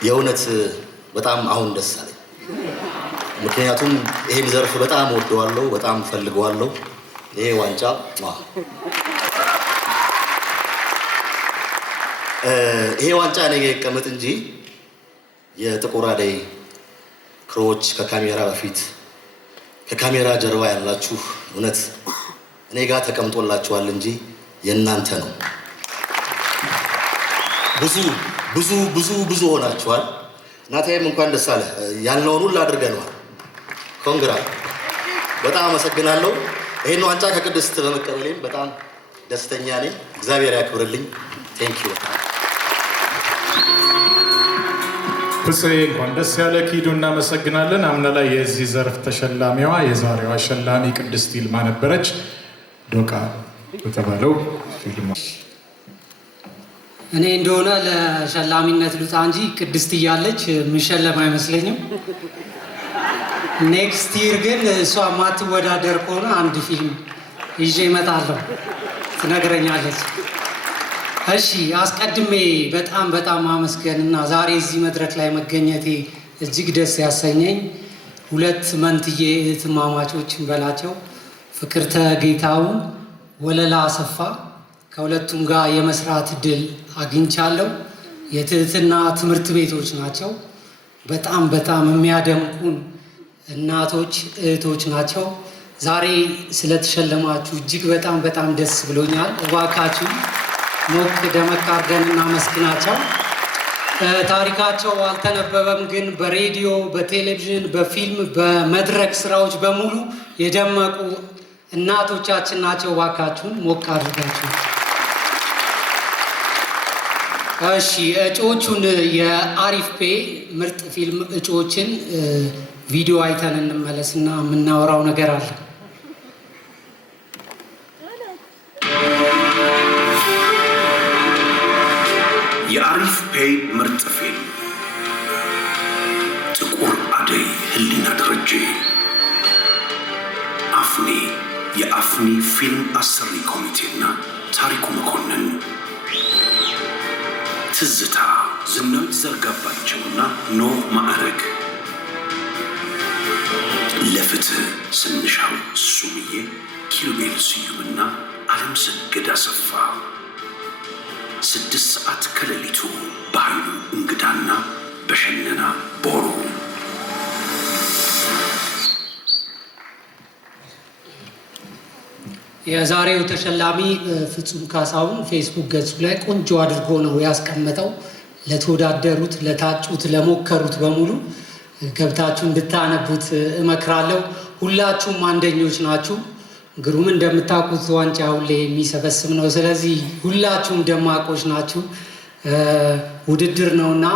የእውነት በጣም አሁን ደስ አለኝ። ምክንያቱም ይሄን ዘርፍ በጣም ወደዋለሁ፣ በጣም ፈልገዋለሁ። ይሄ ዋንጫ እኔ ይቀመጥ እንጂ የጥቁር አደይ ክሮዎች ከካሜራ በፊት ከካሜራ ጀርባ ያላችሁ እውነት እኔ ጋር ተቀምጦላችኋል እንጂ የእናንተ ነው። ብዙ ሆናችኋል። እናቴም እንኳን ደስ አለህ ያልነውን ሁሉ አድርገነዋል። ኮንግራ በጣም አመሰግናለሁ። ይሄን ዋንጫ ከቅድስት በመቀበሌም በጣም ደስተኛ ነኝ። እግዚአብሔር ያክብርልኝ። ቴንኪዩ። ፍፄ እንኳን ደስ ያለ ኪዱ፣ እናመሰግናለን። አምና ላይ የዚህ ዘርፍ ተሸላሚዋ የዛሬዋ አሸላሚ ቅድስት ይልማ ነበረች። ዶቃ በተባለው ፊልም እኔ እንደሆነ ለሸላሚነት ሉጣ እንጂ ቅድስት እያለች ምሸለም አይመስለኝም። ኔክስት ይር ግን እሷ ማትወዳደር ከሆነ አንድ ፊልም ይዤ እመጣለሁ፣ ትነግረኛለች። እሺ፣ አስቀድሜ በጣም ማመስገን እና ዛሬ እዚህ መድረክ ላይ መገኘቴ እጅግ ደስ ያሰኘኝ ሁለት መንትዬ እህትማማቾችን በላቸው ፍቅርተ ጌታውን፣ ወለላ አሰፋ ከሁለቱም ጋር የመስራት እድል አግኝቻለሁ። የትህትና ትምህርት ቤቶች ናቸው። በጣም የሚያደምቁን እናቶች፣ እህቶች ናቸው። ዛሬ ስለተሸለማችሁ እጅግ በጣም በጣም ደስ ብሎኛል። እባካችሁ ሞቅ ደመቅ አድርገን እናመስግናቸው። ታሪካቸው አልተነበበም፣ ግን በሬዲዮ፣ በቴሌቪዥን፣ በፊልም፣ በመድረክ ስራዎች በሙሉ የደመቁ እናቶቻችን ናቸው። እባካችሁን ሞቅ አድርጋችሁ። እሺ፣ እጩዎቹን የአሪፍ ፔ ምርጥ ፊልም እጩዎችን ቪዲዮ አይተን እንመለስና የምናወራው ነገር አለ። የአሪፍ ፔይ ምርጥ ፊልም ጥቁር አደይ፣ ህሊና ደረጀ። አፍኒ፣ የአፍኒ ፊልም አሰሪ ኮሚቴና ታሪኩ መኮንን። ትዝታ፣ ዝናዊት ዘርጋባቸውና ኖህ ማዕረግ። ለፍትህ፣ ስንሻው ሱምዬ፣ ኪሩቤል ስዩምና ዓለም ሰገድ አሰፋ። 6 ሰዓት ከሌሊቱ በኃይሉ እንግዳና በሸነና ቦሩ። የዛሬው ተሸላሚ ፍጹም ካሳሁን ፌስቡክ ገጹ ላይ ቆንጆ አድርጎ ነው ያስቀመጠው። ለተወዳደሩት፣ ለታጩት፣ ለሞከሩት በሙሉ ገብታችሁ እንድታነቡት እመክራለሁ። ሁላችሁም አንደኞች ናችሁ። ግሩም እንደምታውቁት ዋንጫ ሁሌ የሚሰበስብ ነው። ስለዚህ ሁላችሁም ደማቆች ናችሁ። ውድድር ነውና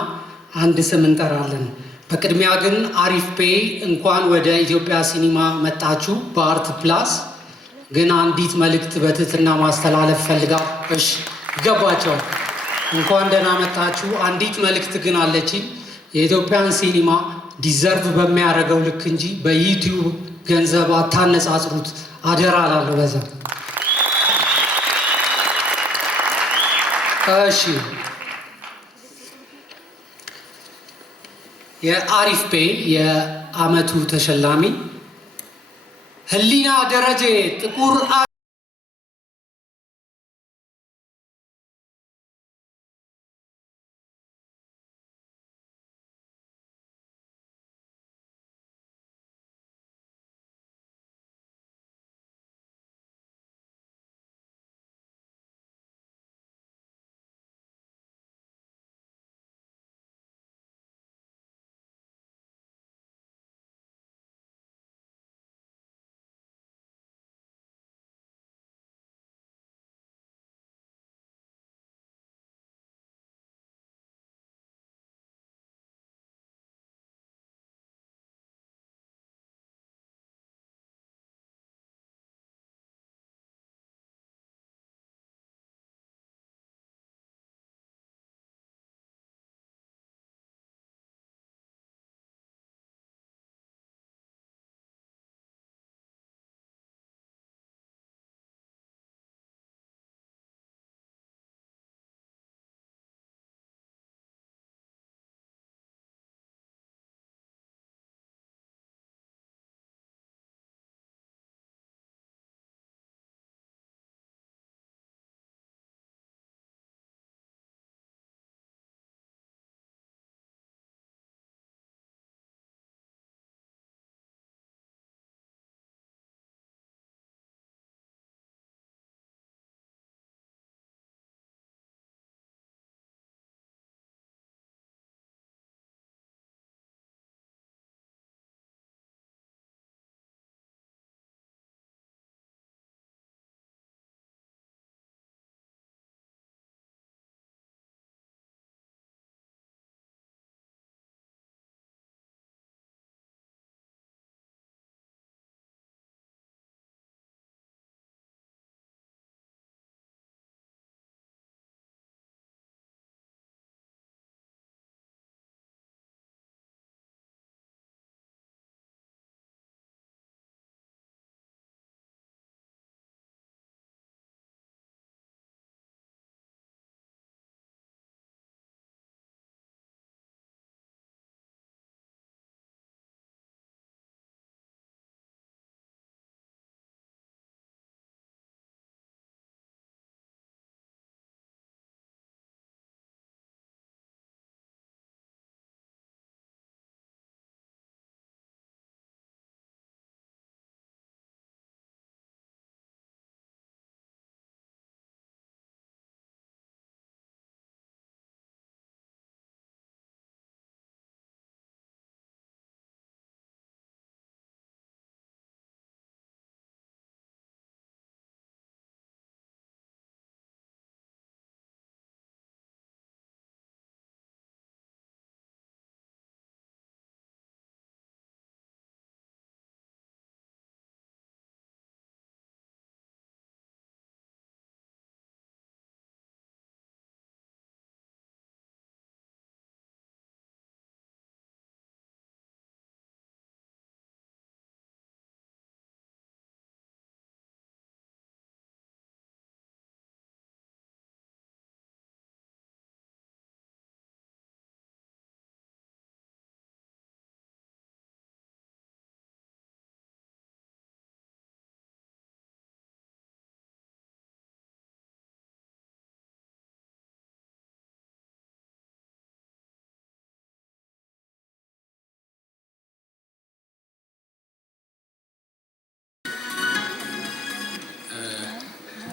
አንድ ስም እንጠራለን። በቅድሚያ ግን አሪፍ ፔይ እንኳን ወደ ኢትዮጵያ ሲኒማ መጣችሁ በአርት ፕላስ። ግን አንዲት መልእክት በትህትና ማስተላለፍ ፈልጋል። እሺ፣ ይገባቸዋል። እንኳን ደህና መጣችሁ። አንዲት መልእክት ግን አለችኝ። የኢትዮጵያን ሲኒማ ዲዘርቭ በሚያደርገው ልክ እንጂ በዩቲዩብ ገንዘብ አታነጻጽሩት አደራ እላለሁ። በዛ እሺ፣ የአሪፍ ፔይ የአመቱ ተሸላሚ ህሊና ደረጀ ጥቁር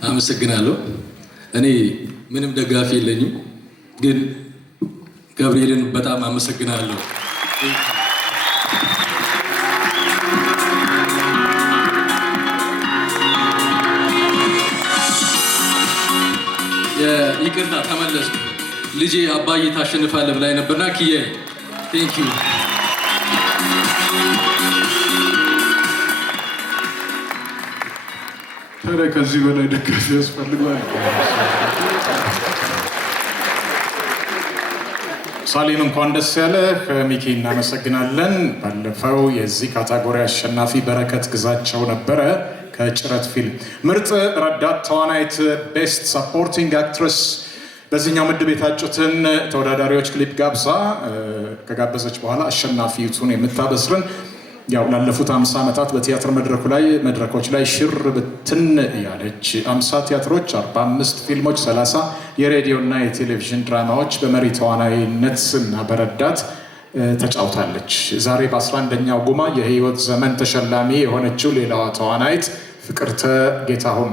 አመሰግናለሁ። እኔ ምንም ደጋፊ የለኝም፣ ግን ገብርኤልን በጣም አመሰግናለሁ። ይቅርታ ተመለስኩ። ልጄ አባዬ ታሸንፋለህ ብላኝ ነበርና ኪያ ቴንክ ዩ። ታዲያ ከዚህ በላይ ደጋፊ ያስፈልጋል? ሳሊም እንኳን ደስ ያለህ። ሚኪ እናመሰግናለን። ባለፈው የዚህ ካታጎሪ አሸናፊ በረከት ግዛቸው ነበረ ከጭረት ፊልም። ምርጥ ረዳት ተዋናይት ቤስት ሰፖርቲንግ አክትረስ በዚህኛው ምድብ የታጩትን ተወዳዳሪዎች ክሊፕ ጋብዛ ከጋበዘች በኋላ አሸናፊቱን የምታበስርን ያው ላለፉት 50 ዓመታት በቲያትር መድረኮች ላይ ሽር ብትን ያለች 50 ቲያትሮች፣ 45 ፊልሞች፣ 30 የሬዲዮ እና የቴሌቪዥን ድራማዎች በመሪ ተዋናይነት እና በረዳት ተጫውታለች። ዛሬ በ11ኛው ጉማ የህይወት ዘመን ተሸላሚ የሆነችው ሌላዋ ተዋናይት ፍቅርተ ጌታሁን